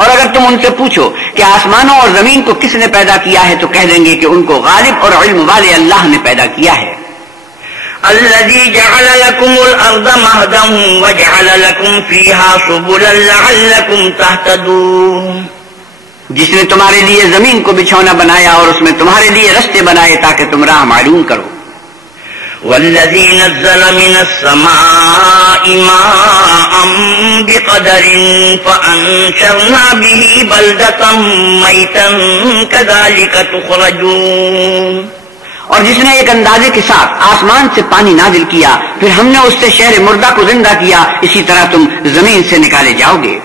اور اگر تم ان سے پوچھو کہ آسمانوں اور زمین کو کس نے پیدا کیا ہے تو کہہ دیں گے کہ ان کو غالب اور علم والے اللہ نے پیدا کیا ہے۔ الذي جعل لكم الأرض مهدا وجعل لكم فيها سبلا لعلكم تهتدون، جس نے تمہارے لیے زمین کو بچھونا بنایا اور اس میں تمہارے لیے رستے بنائے تاکہ تم راہ معلوم کرو۔ والذي نزل من السماء ماء بقدر فأنشرنا به بلدة ميتا كذلك تخرجون، اور جس نے ایک اندازے کے ساتھ آسمان سے پانی نازل کیا پھر ہم نے اس سے شہر مردہ کو زندہ کیا، اسی طرح تم زمین سے نکالے جاؤ گے۔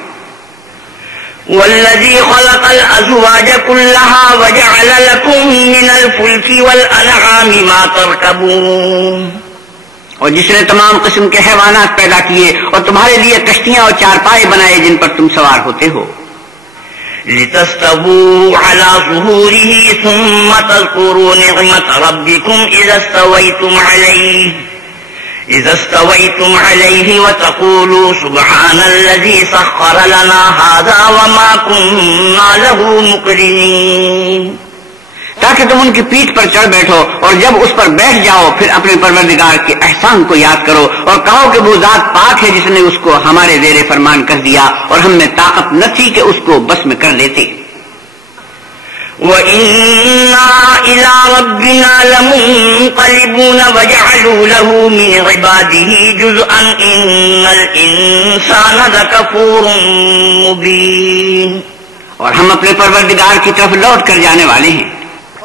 والذي خلق الأزواج كلها وجعل لكم من الفلك والأنعام ما تركبون، اور جس نے تمام قسم کے حیوانات پیدا کیے اور تمہارے لیے کشتیاں اور چارپائے بنائے جن پر تم سوار ہوتے ہو۔ لتستووا على ظهوره ثم تذكروا نعمة ربكم إذا استويتم عليه إذا استويتم عليه وتقولوا سبحان الذي سخر لنا هذا وما كنا له مقرنين، تاکہ تم ان کی پیٹھ پر چڑھ بیٹھو اور جب اس پر بیٹھ جاؤ پھر اپنے پروردگار کے احسان کو یاد کرو اور کہو کہ وہ ذات پاک ہے جس نے اس کو ہمارے زیر فرمان کر دیا اور ہم میں طاقت نہ تھی کہ اس کو بس میں کر لیتے۔ وَإِنَّا إِلَىٰ رَبِّنَا لَمُنقَلِبُونَ وَجَعَلُوا لَهُ مِنْ عِبَادِهِ جُزْءًا إِنَّ الْإِنسَانَ لَكَفُورٌ مُبِينٌ، اور ہم اپنے پروردگار کی طرف لوٹ کر جانے والے ہیں،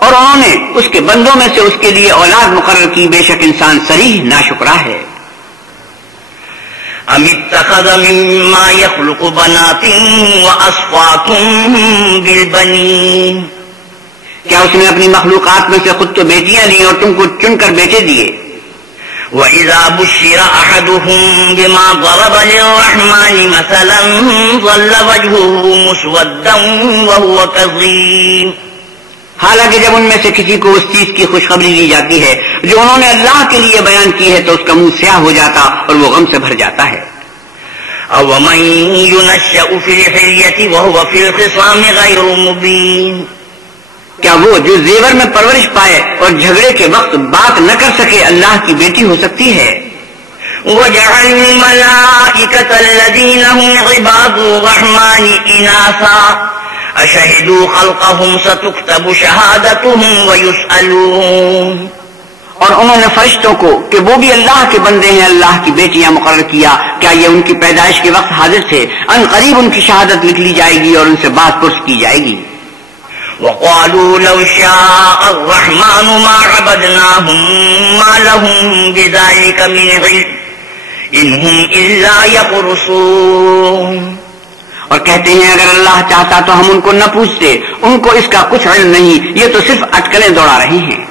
اور انہوں نے اس کے بندوں میں سے اس کے لیے اولاد مقرر کی، بے شک انسان صریح ناشکرا ہے۔ أَمِ اتَّخَذَ مِمَّا يَخْلُقُ بَنَاتٍ وَأَصْفَاكُم بِالْبَنِينَ، کیا اس نے اپنی مخلوقات میں سے خود تو بیٹیاں لی اور تم کو چن کر بیٹے دیے؟ وَإِذَا بُشِّرَ أَحَدُهُم بِمَا ضَرَبَ لِلرَّحْمَنِ مَثَلًا ظَلَّ وَجْهُهُ مُسْوَدًّا وَهُوَ كَظِيمٌ، حالانکہ جب ان میں سے کسی کو اس چیز کی خوشخبری دی جاتی ہے جو انہوں نے اللہ کے لیے بیان کی ہے تو اس کا منہ سیاہ ہو جاتا اور وہ غم سے بھر جاتا ہے۔ أَوَمَن يُنَشَّأُ فِي الْحِلْيَةِ وَهُوَ فِي الْخِصَامِ غَيْرُ مُبِينٍ، کیا وہ جو زیور میں پرورش پائے اور جھگڑے کے وقت بات نہ کر سکے اللہ کی بیٹی ہو سکتی ہے؟ وَجَعَلُوا الْمَلَائِكَةَ الَّذِينَ هُمْ عِبَادُ الرَّحْمَنِ إِنَاثًا أَشَهِدُوا خَلْقَهُمْ سَتُكْتَبُ شَهَادَتُهُمْ وَيُسْأَلُونَ، اور انہوں نے فرشتوں کو کہ وہ بھی اللہ کے بندے ہیں اللہ کی بیٹیاں مقرر کیا، کیا یہ ان کی پیدائش کے وقت حاضر تھے؟ ان قریب ان کی شہادت لکھ لی جائے گی اور ان سے بات پرس کی جائے گی۔ وَقَالُوا لَوْ شَاءَ الرَّحْمَنُ مَا عَبَدْنَاهُمْ مَا لَهُمْ بِذَلِكَ مِنْ عِلْمٍ إِنْ هُمْ إِلَّا يَخْرُصُونَ، اور کہتے ہیں اگر اللہ چاہتا تو ہم ان کو نہ پوچھتے، ان کو اس کا کچھ علم نہیں، یہ تو صرف اٹکلیں دوڑا رہے ہیں۔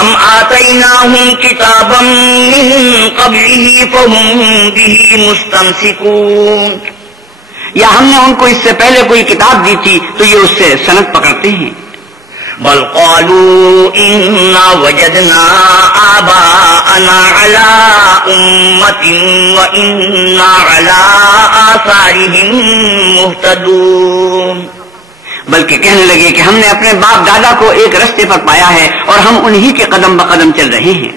أَمْ آتَيْنَاهُمْ كِتَابًا مِّن قَبْلِهِ فَهُمْ بِهِ مُسْتَمْسِكُونَ، یا ہم نے ان کو اس سے پہلے کوئی کتاب دی تھی تو یہ اس سے سند پکڑتے ہیں۔ بل قالوا إنا وجدنا آباءنا على أمة وإنا على آثارهم مهتدون، بلکہ کہنے لگے کہ ہم نے اپنے باپ دادا کو ایک رستے پر پایا ہے اور ہم انہی کے قدم بقدم چل رہے ہیں۔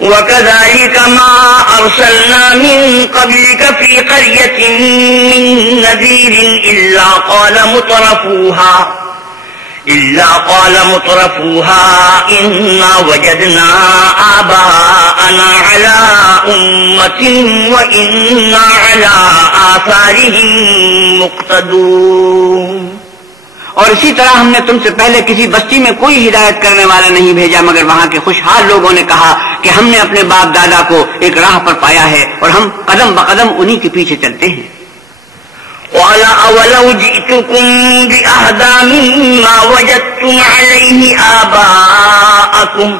وَكَذَلِكَ مَا أَرْسَلْنَا مِن قَبْلِكَ فِي قَرْيَةٍ مِّن نَّذِيرٍ إِلَّا قَالَ مُتْرَفُوهَا إِنَّا وَجَدْنَا آبَاءَنَا عَلَىٰ أُمَّةٍ وَإِنَّا عَلَىٰ آثَارِهِم مُّقْتَدُونَ، اور اسی طرح ہم نے تم سے پہلے کسی بستی میں کوئی ہدایت کرنے والا نہیں بھیجا مگر وہاں کے خوشحال لوگوں نے کہا کہ ہم نے اپنے باپ دادا کو ایک راہ پر پایا ہے اور ہم قدم بقدم انہی کے پیچھے چلتے ہیں۔ قَالَ أَوَلَوْ جِئْتُكُم بِأَهْدَىٰ مِمَّا وَجَدتُّمْ عَلَيْهِ آبَاءَكُمْ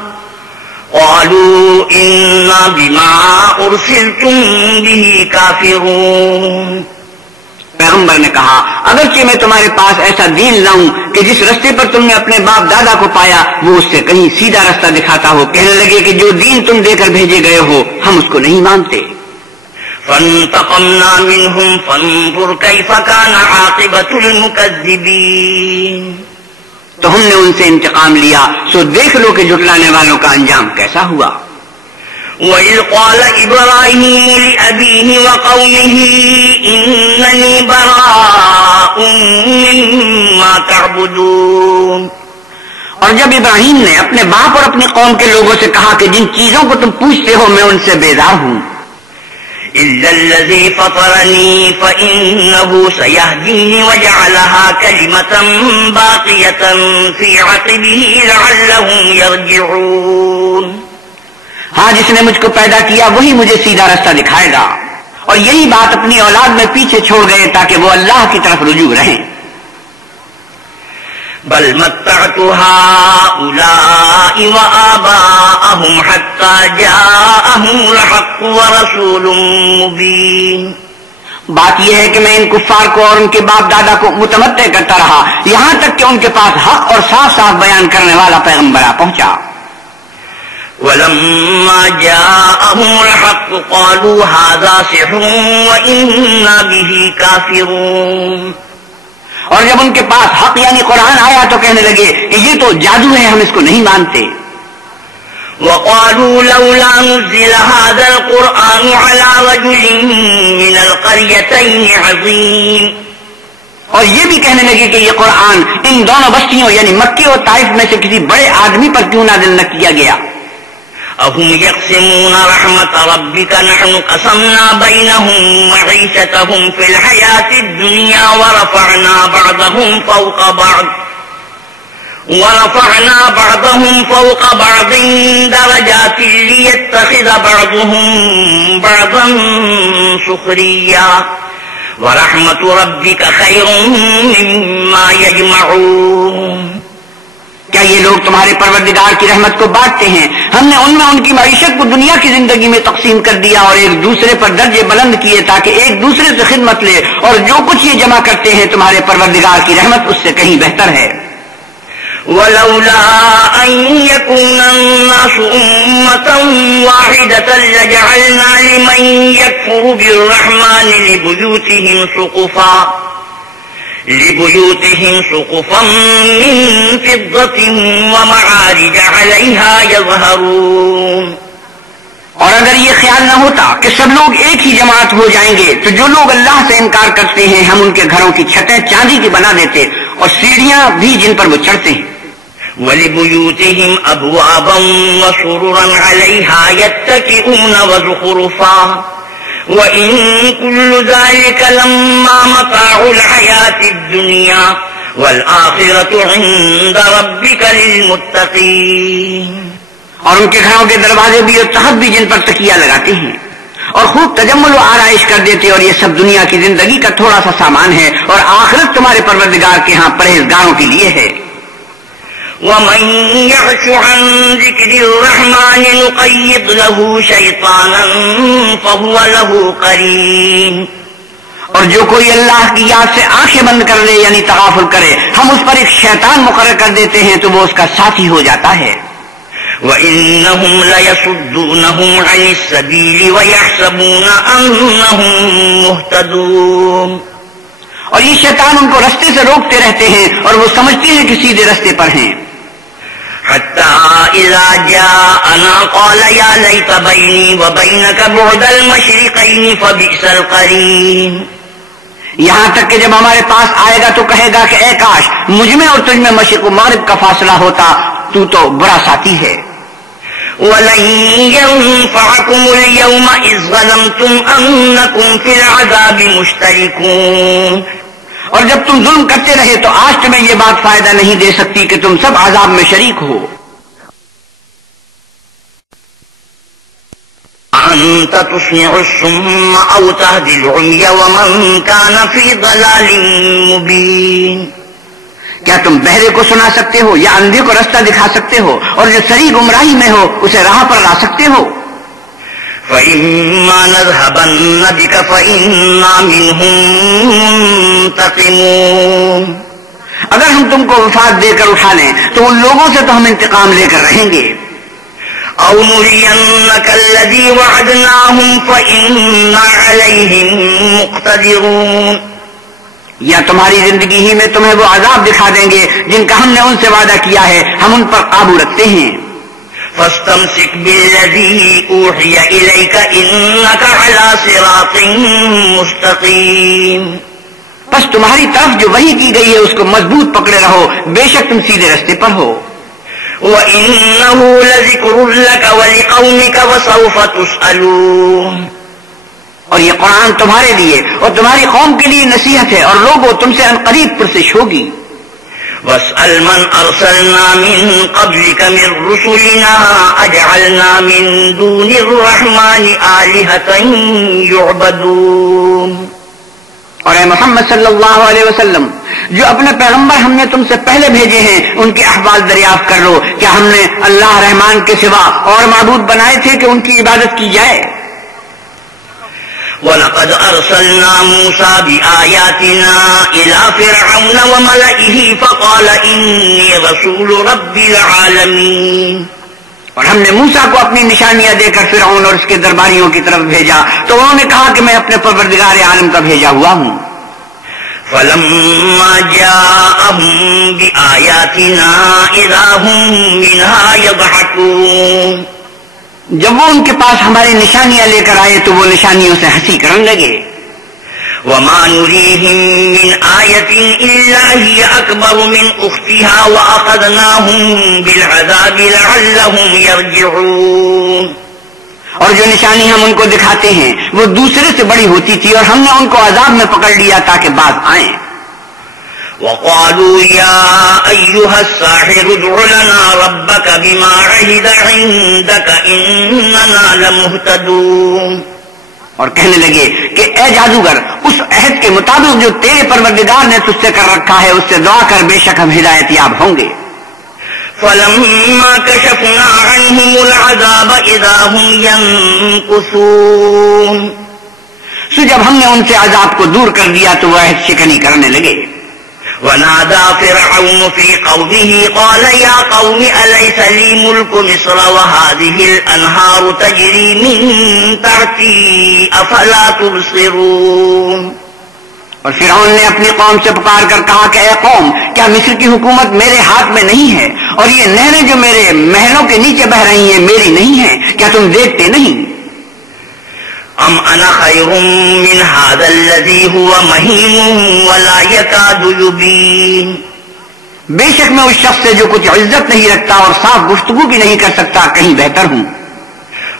قَالُوا إِنَّا بِمَا أُرْسِلْتُم بِهِ كَافِرُونَ، پیغمبر نے کہا اگرچہ میں تمہارے پاس ایسا دین لاؤں کہ جس رستے پر تم نے اپنے باپ دادا کو پایا وہ اس سے کہیں سیدھا رستہ دکھاتا ہو، کہنے لگے کہ جو دین تم دے کر بھیجے گئے ہو ہم اس کو نہیں مانتے۔ فَانْتَقَمْنَا مِنْهُمْ فَانظُرْ كَيْفَ كَانَ عَاقِبَةُ الْمُكَذِّبِينَ، تو ہم نے ان سے انتقام لیا سو دیکھ لو کہ جھٹلانے والوں کا انجام کیسا ہوا۔ وَإِذْ قَالَ إِبْرَاهِيمُ لِأَبِيهِ وَقَوْمِهِ إِنَّنِي بَرَاءٌ مِّمَّا تَعْبُدُونَ، اور جب ابراہیم نے اپنے باپ اور اپنی قوم کے لوگوں سے کہا کہ جن چیزوں کو تم پوچھتے ہو میں ان سے بیزار ہوں، إِلَّا الَّذِي فَطَرَنِي فَإِنَّهُ سَيَهْدِينِ وَجَعَلَهَا كَلِمَةً بَاقِيَةً فِي عَقِبِهِ لَعَلَّهُمْ يَرْجِعُونَ، ہاں جس نے مجھ کو پیدا کیا وہی مجھے سیدھا رستہ دکھائے گا، اور یہی بات اپنی اولاد میں پیچھے چھوڑ گئے تاکہ وہ اللہ کی طرف رجوع رہیں۔ بل متعت هؤلاء وآباءهم حتى جاءهم الحق ورسول مبين، بات یہ ہے کہ میں ان کفار کو اور ان کے باپ دادا کو متمتع کرتا رہا یہاں تک کہ ان کے پاس حق اور صاف صاف بیان کرنے والا پیغمبر آ پہنچا۔ وَلَمَّا جَاءَهُمُ الْحَقُّ قَالُوا هَذَا سِحْرٌ وَإِنَّا بِهِ كَافِرُونَ. اور جب ان کے پاس حق یعنی قرآن آیا تو کہنے لگے کہ یہ تو جادو ہے، ہم اس کو نہیں مانتے. وَقَالُوا لَوْلَا نُزِّلَ هَذَا الْقُرْآنُ عَلَى رَجُلٍ مِّنَ الْقَرْيَتَيْنِ عَظِيمٍ. اور یہ بھی کہنے لگے کہ یہ قرآن ان دونوں بستیوں یعنی مکے اور طائف میں سے کسی بڑے آدمی پر کیوں نازل نہ کیا گیا. أَهُمْ يَقْسِمُونَ رَحْمَةَ رَبِّكَ نَحْنُ قَسَمْنَا بَيْنَهُم مَّعِيشَتَهُمْ فِي الْحَيَاةِ الدُّنْيَا وَرَفَعْنَا بَعْضَهُمْ فَوْقَ بَعْضٍ دَرَجَاتٍ لِيَتَّخِذَ بَعْضُهُم بَعْضًا سُخْرِيًّا وَرَحْمَةُ رَبِّكَ خَيْرٌ مِّمَّا يَجْمَعُونَ. کیا یہ لوگ تمہارے پروردگار کی رحمت کو بانٹتے ہیں؟ ہم نے ان میں ان کی معیشت کو دنیا کی زندگی میں تقسیم کر دیا اور ایک دوسرے پر درجے بلند کیے تاکہ ایک دوسرے سے خدمت لے، اور جو کچھ یہ جمع کرتے ہیں تمہارے پروردگار کی رحمت اس سے کہیں بہتر ہے. وَلَوْلَا أَن يَكُونَ النَّاسُ أُمَّةً وَاحِدَةً لَجَعَلْنَا لِمَن يَكْفُرُ بِالرَّحْمَٰنِ لِبُيُوتِهِمْ سُقُفًا مِّن فِضَّةٍ وَمَعَارِجَ عَلَيْهَا يَظْهَرُونَ. اور اگر یہ خیال نہ ہوتا کہ سب لوگ ایک ہی جماعت ہو جائیں گے تو جو لوگ اللہ سے انکار کرتے ہیں ہم ان کے گھروں کی چھتیں چاندی کی بنا دیتے اور سیڑھیاں بھی جن پر وہ چڑھتے ہیں. وَلِبُيُوتِهِمْ أَبْوَابًا وَسُرُرًا عَلَيْهَا يَتَّكِئُونَ وَزُخْرُفًا وَإِن كُلُّ ذَلِكَ لَمَّا مَتَاعُ الْحَيَاةِ الدُّنْيَا وَالْآخِرَةُ عِندَ رَبِّكَ لِلْمُتَّقِينَ. اور ان کے گھروں کے دروازے بھی اور تخت بھی جن پر تکیہ لگاتے ہیں اور خوب تجمل و آرائش کر دیتے، اور یہ سب دنیا کی زندگی کا تھوڑا سا سامان ہے، اور آخرت تمہارے پروردگار کے ہاں پرہیزگاروں کے لیے ہے. وَمَن يَعْشُ عَن ذِكْرِ الرَّحْمَٰنِ نُقَيِّضْ لَهُ شَيْطَانًا فَهُوَ لَهُ قَرِينٌ. اور جو کوئی اللہ کی یاد سے آنکھیں بند کر لے یعنی تغافل کرے ہم اس پر ایک شیطان مقرر کر دیتے ہیں تو وہ اس کا ساتھی ہو جاتا ہے. وَإِنَّهُمْ لَيَصُدُّونَهُمْ عَنِ السَّبِيلِ وَيَحْسَبُونَ أَنَّهُمْ مُهْتَدُونَ. اور یہ شیطان ان کو رستے سے روکتے رہتے ہیں اور وہ سمجھتے ہیں کہ سیدھے رستے پر ہیں. حَتَّى إِذَا جَاءَنَا قَالَ يَا لَيْتَ بَيْنِي وَبَيْنَكَ بُعْدَ الْمَشْرِقَيْنِ فَبِئْسَ الْقَرِينُ. یہاں تک کہ جب ہمارے پاس آئے گا تو کہے گا کہ اے کاش مجھ میں اور تجھ میں مشرق و مغرب کا فاصلہ ہوتا، تو برا ساتھی ہے. وَلَن يَنفَعَكُمُ الْيَوْمَ إِذْ ظَلَمْتُمْ أَنَّكُمْ فِي الْعَذَابِ مُشْتَرِكُونَ. اور جب تم ظلم کرتے رہے تو آج تمہیں یہ بات فائدہ نہیں دے سکتی کہ تم سب عذاب میں شریک ہو. أَنْتَ تُسْمِعُ الصُّمَّ أَوْ تَهْدِي الْعُمْيَ وَمَنْ كَانَ فِي ضَلَالٍ مُبِينٍ. کیا تم بہرے کو سنا سکتے ہو یا اندھے کو رستہ دکھا سکتے ہو اور جو سری گمراہی میں ہو اسے راہ پر لا سکتے ہو؟ فَإِمَّا نَذْهَبَنَّ بِكَ فَإِنَّا مِنْهُمْ مُنْتَقِمُونَ. اگر ہم تم کو وفات دے کر اٹھا لیں تو ان لوگوں سے تو ہم انتقام لے کر رہیں گے. أَوْ نُرِيَنَّكَ الَّذِي وَعَدْنَاهُمْ فَإِنَّا عَلَيْهِمْ مُقْتَدِرُونَ. یا تمہاری زندگی ہی میں تمہیں وہ عذاب دکھا دیں گے جن کا ہم نے ان سے وعدہ کیا ہے، ہم ان پر قابو رکھتے ہیں. فَاسْتَمْسِكْ بِالَّذِي أُوحِيَ إِلَيْكَ إِنَّكَ عَلَى صِرَاطٍ مُسْتَقِيمٍ. بس تمہاری طرف جو وحی کی گئی ہے اس کو مضبوط پکڑے رہو، بے شک تم سیدھے رستے پر ہو. وَإِنَّهُ لَذِكْرٌ لَكَ وَلِقَوْمِكَ وَسَوْفَ تُسْأَلُونَ. اور یہ قرآن تمہارے لیے اور تمہاری قوم کے لیے نصیحت ہے اور لوگوں تم سے عنقریب پرسش ہوگی. وَاسْأَلْ مَنْ أَرْسَلْنَا مِن قَبْلِكَ مِن رُّسُلِنَا أَجْعَلْنَا مِن دُونِ الرَّحْمَٰنِ آلِهَةً يُعْبَدُونَ. اور اے محمد صلی اللہ علیہ وسلم، جو اپنے پیغمبر ہم نے تم سے پہلے بھیجے ہیں ان کے احوال دریافت کر لو. کیا ہم نے اللہ رحمان کے سوا اور معبود بنائے تھے کہ ان کی عبادت کی جائے؟ وَلَقَدْ أَرْسَلْنَا مُوسَىٰ بِآيَاتِنَا إِلَىٰ فِرْعَوْنَ وَمَلَئِهِ فَقَالَ إِنِّي رَسُولُ رَبِّ الْعَالَمِينَ. اور ہم نے موسیٰ کو اپنی نشانیاں دے کر فرعون اور اس کے درباریوں کی طرف بھیجا تو انہوں نے کہا کہ میں اپنے پروردگار عالم کا بھیجا ہوا ہوں. فَلَمَّا جَاءَهُم بِآيَاتِنَا إِذَا هُم مِّنْهَا يَضْحَكُونَ. جب وہ ان کے پاس ہماری نشانیاں لے کر آئے تو وہ نشانیوں سے ہنسی کرنے لگے. وَمَا نُرِيهِم مِّنْ آيَةٍ إِلَّا هِيَ أَكْبَرُ مِنْ أُخْتِهَا وَأَخَذْنَاهُم بِالْعَذَابِ لَعَلَّهُمْ يَرْجِعُونَ. اور جو نشانی ہم ان کو دکھاتے ہیں وہ دوسرے سے بڑی ہوتی تھی اور ہم نے ان کو عذاب میں پکڑ لیا تاکہ باز آئیں. وَقَالُوا يَا أَيُّهَا السَّاحِرُ ادْعُ لَنَا رَبَّكَ بِمَا عَهِدَ عِندَكَ إِنَّنَا لَمُهْتَدُونَ. اور کہنے لگے کہ اے جادوگر اس عہد کے مطابق جو تیرے پروردگار نے تجھ سے کر رکھا ہے اس سے دعا کر، بے شک ہم ہدایت یاب ہوں گے. فَلَمَّا كَشَفْنَا عَنْهُمُ الْعَذَابَ إِذَا هُمْ يَنْكُثُونَ. سو جب ہم نے ان سے عذاب کو دور کر دیا تو وہ عہد شکنی کرنے لگے. وَنَادَى فِرْعَوْنُ فِي قَوْمِهِ قَالَ يَا قَوْمِ أَلَيْسَ لِي مُلْكُ مِصْرَ وَهَٰذِهِ الْأَنْهَارُ تَجْرِي مِن تَحْتِي أَفَلَا تُبْصِرُونَ. اور فرعون نے اپنی قوم سے پکار کر کہا کہ اے قوم، کیا مصر کی حکومت میرے ہاتھ میں نہیں ہے اور یہ نہریں جو میرے محلوں کے نیچے بہ رہی ہیں میری نہیں ہیں؟ کیا تم دیکھتے نہیں؟ ام انا خیر من هذا الذي هو مهين ولا يكاد يبين. بے شک میں اس شخص سے جو کچھ عزت نہیں رکھتا اور صاف گفتگو بھی نہیں کر سکتا کہیں بہتر ہوں.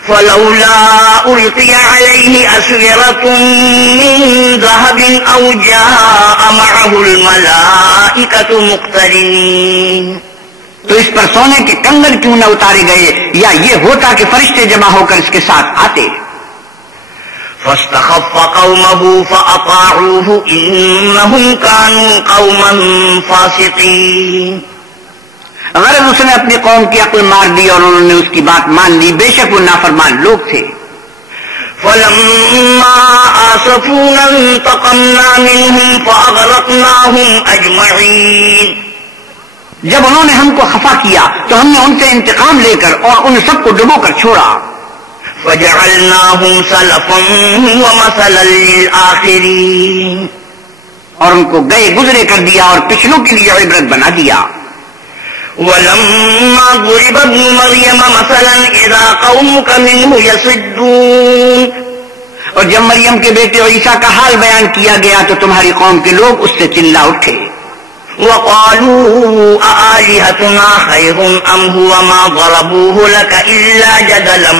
فلولا القي عليه اسوره من ذهب او جاء معه الملائكه مقترنين. تو اس پر سونے کے کنگن کیوں نہ اتارے گئے یا یہ ہوتا کہ فرشتے جمع ہو کر اس کے ساتھ آتے. فاستخف قومه فأطاعوه إنهم كانوا قوما فاسقين. غرض اس نے اپنی قوم کی عقل مار دی اور انہوں نے اس کی بات مان لی، بے شک وہ نافرمان لوگ تھے. فلما آسفونا انتقمنا منهم فأغرقناهم أجمعين. جب انہوں نے ہم کو خفا کیا تو ہم نے ان سے انتقام لے کر اور ان سب کو ڈبو کر چھوڑا. فجعلناهم سلفا ومثلا للآخرين. اور ان کو گئے گزرے کر دیا اور پچھلوں کے لیے عبرت بنا دیا. ولما ضرب ابن مريم مثلا اذا قومك منه يصدون. اور جب مریم کے بیٹے عیسیٰ کا حال بیان کیا گیا تو تمہاری قوم کے لوگ اس سے چلا اٹھے. وقالوا آلهتنا خير ام هو ما ضربوه لك الا جدلا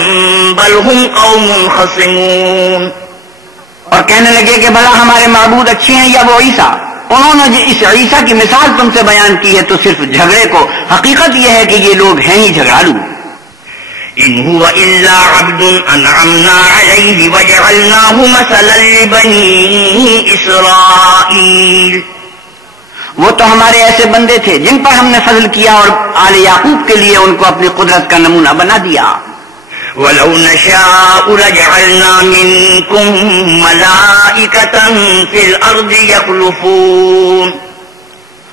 بل هم قوم خصمون. اور کہنے لگے کہ بھلا ہمارے معبود اچھے ہیں یا وہ عیسیٰ؟ انہوں نے اس عیسیٰ کی مثال تم سے بیان کی ہے تو صرف جھگڑے کو. حقیقت یہ ہے کہ یہ لوگ ہیں ہی جھگڑالو. ان هو الا عبد انعمنا عليه وجعلناه مثلا لبني اسرائيل. وہ تو ہمارے ایسے بندے تھے جن پر ہم نے فضل کیا اور آل یعقوب کے لیے ان کو اپنی قدرت کا نمونہ بنا دیا. وَلَوْ نَشَاءُ لَجَعَلْنَا مِنكُم مَّلَائِكَةً فِي الْأَرْضِ يَخْلُفُونَ.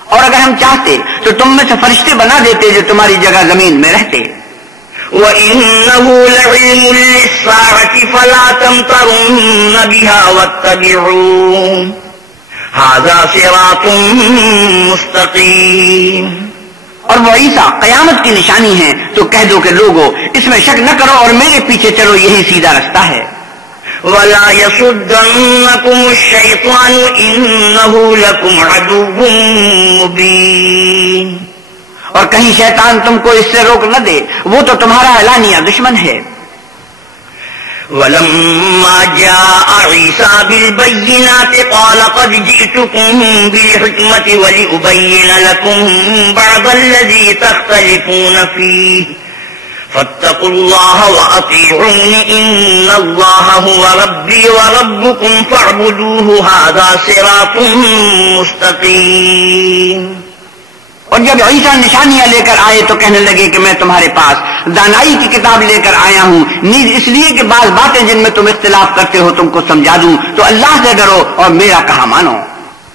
اور اگر ہم چاہتے تو تم میں سے فرشتے بنا دیتے جو تمہاری جگہ زمین میں رہتے. وَإِنَّهُ لَعِلْمٌ لِّلسَّاعَةِ فَلَا تَمْتَرُنَّ بِهَا وَاتَّبِعُونِ هَذَا صِرَاطٌ مُّسْتَقِيمٌ. اور وہ عیسیٰ قیامت کی نشانی ہے تو کہہ دو کہ لوگو اس میں شک نہ کرو اور میرے پیچھے چلو، یہی سیدھا رستہ ہے. وَلَا يَصُدَّنَّكُمُ الشَّيْطَانُ إِنَّهُ لَكُمْ عَدُوٌّ مُّبِينٌ. اور کہیں شیطان تم کو اس سے روک نہ دے، وہ تو تمہارا اعلانیہ دشمن ہے. وَلَمَّا جَاءَ عِيسَىٰ بِالْبَيِّنَاتِ قَالَ قَدْ جِئْتُكُم بِالْحِكْمَةِ وَلِأُبَيِّنَ لَكُم بَعْضَ الَّذِي تَخْتَلِفُونَ فِيهِ فَاتَّقُوا اللَّهَ وَأَطِيعُونِ إِنَّ اللَّهَ هُوَ رَبِّي وَرَبُّكُمْ فَاعْبُدُوهُ هَٰذَا صِرَاطٌ مُّسْتَقِيمٌ. اور جب عیسیٰ نشانیاں لے کر آئے تو کہنے لگے کہ میں تمہارے پاس دانائی کی کتاب لے کر آیا ہوں، نیز اس لیے کہ بعض باتیں جن میں تم اختلاف کرتے ہو تم کو سمجھا دوں. تو اللہ سے ڈرو اور میرا کہا مانو.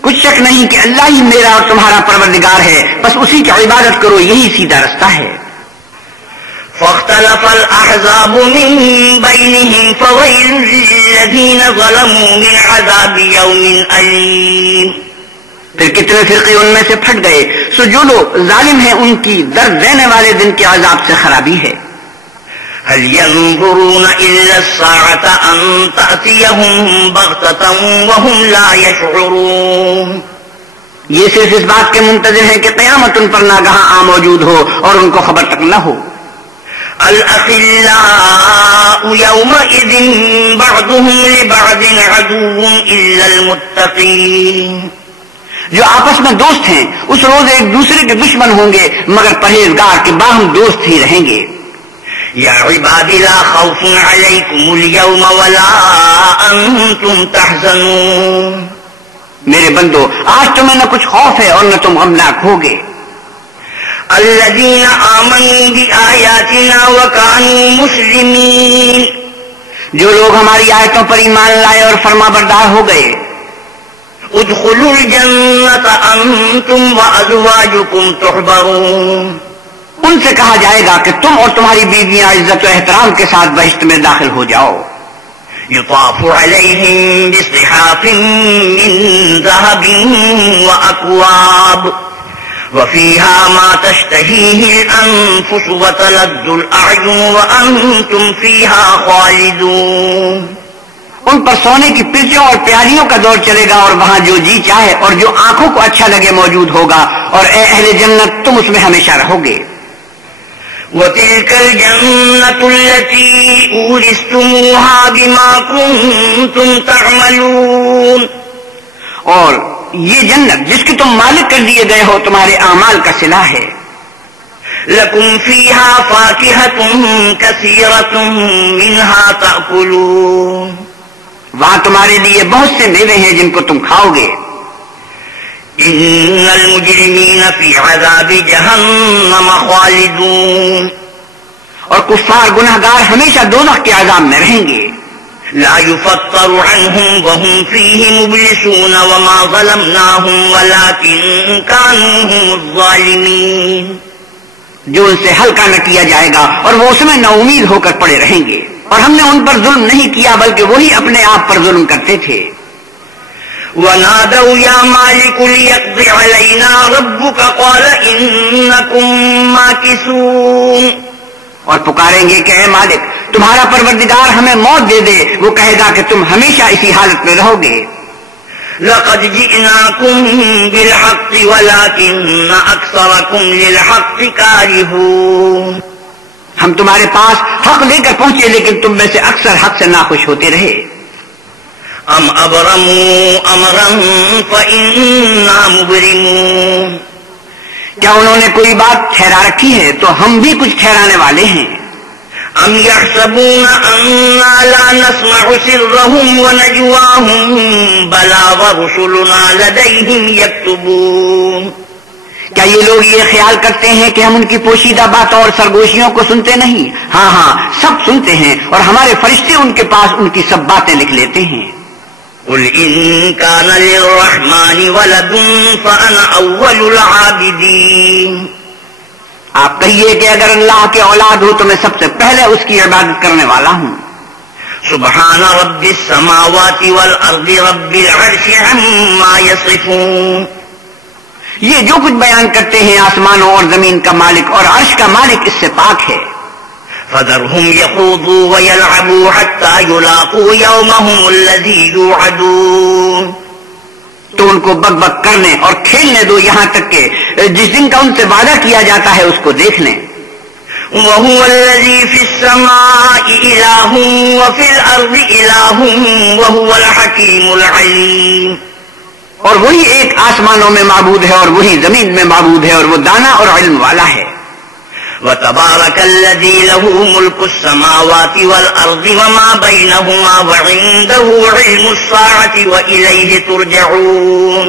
کچھ شک نہیں کہ اللہ ہی میرا اور تمہارا پروردگار ہے، بس اسی کی عبادت کرو، یہی سیدھا رستہ ہے. فاختلف الأحزاب من بينهم فويل للذين ظلموا من عذاب يوم أليم. پھر کتنے فرقے ان میں سے پھٹ گئے، سو جو لوگ ظالم ہیں ان کی درد دینے والے دن کے عذاب سے خرابی ہے. هل ينظرون إلا الساعة أن تأتيهم بغتة وهم لا يشعرون. یہ صرف اس بات کے منتظر ہیں کہ قیامت ان پر ناگہاں آ موجود ہو اور ان کو خبر تک نہ ہو. الأخلاء يومئذ بعضهم لبعض عدو إلا المتقين. جو آپس میں دوست ہیں اس روز ایک دوسرے کے دشمن ہوں گے مگر پرہیزگار کے باہم دوست ہی رہیں گے. يا عباد لا خوف عليكم اليوم ولا أنتم تحزنون. میرے بندو آج تمہیں نہ کچھ خوف ہے اور نہ تم غمناک ہوگے. الذين آمنوا بآياتنا وكانوا مسلمين. جو لوگ ہماری آیتوں پر ایمان لائے اور فرما بردار ہو گئے. ادخلوا الجنة أنتم وأزواجكم تحبرون. ان سے کہا جائے گا کہ تم اور تمہاری بیویاں عزت و احترام کے ساتھ بہشت میں داخل ہو جاؤ. يطاف عليهم بصحاف من ذهب وأكواب وفيها ما تشتهيه الأنفس وتلذ الأعين وأنتم فيها خالدون. ان پر سونے کی پرچوں اور پیالیوں کا دور چلے گا اور وہاں جو جی چاہے اور جو آنکھوں کو اچھا لگے موجود ہوگا اور اے اہل جنت تم اس میں ہمیشہ رہو گے. وَتِلْكَ الْجَنَّةُ الَّتِي أُورِثْتُمُوهَا بِمَا كُنتُمْ تَعْمَلُونَ. اور یہ جنت جس کی تم مالک کر دیے گئے ہو تمہارے اعمال کا صلہ ہے. لَكُمْ فِيهَا فَاكِهَةٌ كَثِيرَةٌ مِنْهَا تَأْكُلُونَ. وہاں تمہارے لیے بہت سے میوے ہیں جن کو تم کھاؤ گے. ان المجرمین فی عذاب جہنم خالدون. اور کفار گناہگار ہمیشہ دوزخ کے عذاب میں رہیں گے. لا يفتر عنهم وهم فيه مبلسون وما ظلمناهم ولكن كانوا هم الظالمين. جو ان سے ہلکا نہ کیا جائے گا اور وہ اس میں نا امید ہو کر پڑے رہیں گے. اور ہم نے ان پر ظلم نہیں کیا بلکہ وہی اپنے آپ پر ظلم کرتے تھے. ونادوا يا مالك ليقض علينا ربك قال إنكم ماكثون. اور پکاریں گے کہ اے مالک تمہارا پروردگار ہمیں موت دے دے. وہ کہے گا کہ تم ہمیشہ اسی حالت میں رہو گے. لقد جئناكم بالحق ولكن أكثركم للحق كارهون. ہم تمہارے پاس حق لے کر پہنچے لیکن تم میں سے اکثر حق سے ناخوش ہوتے رہے. ام ابرموا امرا فإنا مبرمون. کیا انہوں نے کوئی بات ٹھہرا رکھی ہے تو ہم بھی کچھ ٹھہرانے والے ہیں. ام يحسبون أننا لا نسمع سرهم ونجواهم بلى ورسلنا لديهم يكتبون. کیا یہ لوگ یہ خیال کرتے ہیں کہ ہم ان کی پوشیدہ باتوں اور سرگوشیوں کو سنتے نہیں؟ ہاں ہاں سب سنتے ہیں اور ہمارے فرشتے ان کے پاس ان کی سب باتیں لکھ لیتے ہیں. قل إن كان للرحمن ولد فأنا أول العابدين. آپ کہیے کہ اگر اللہ کے اولاد ہو تو میں سب سے پہلے اس کی عبادت کرنے والا ہوں. سبحان رب السماوات والأرض رب العرش عما يصفون. یہ جو کچھ بیان کرتے ہیں آسمانوں اور زمین کا مالک اور عرش کا مالک اس سے پاک ہے. فذرهم يخوضوا ويلعبوا حتى يلاقوا يومهم الذي يوعدون. تو ان کو بک بک کرنے اور کھیلنے دو یہاں تک کہ جس دن کا ان سے وعدہ کیا جاتا ہے اس کو دیکھ لیں. وهو الذي في السماء إله وفي الأرض إله وهو الحكيم العليم. اور وہی ایک آسمانوں میں معبود ہے اور وہی زمین میں معبود ہے اور وہ دانا اور علم والا ہے. وتبارك الذي له ملك السماوات والأرض وما بينهما وعنده علم الساعة وإليه ترجعون.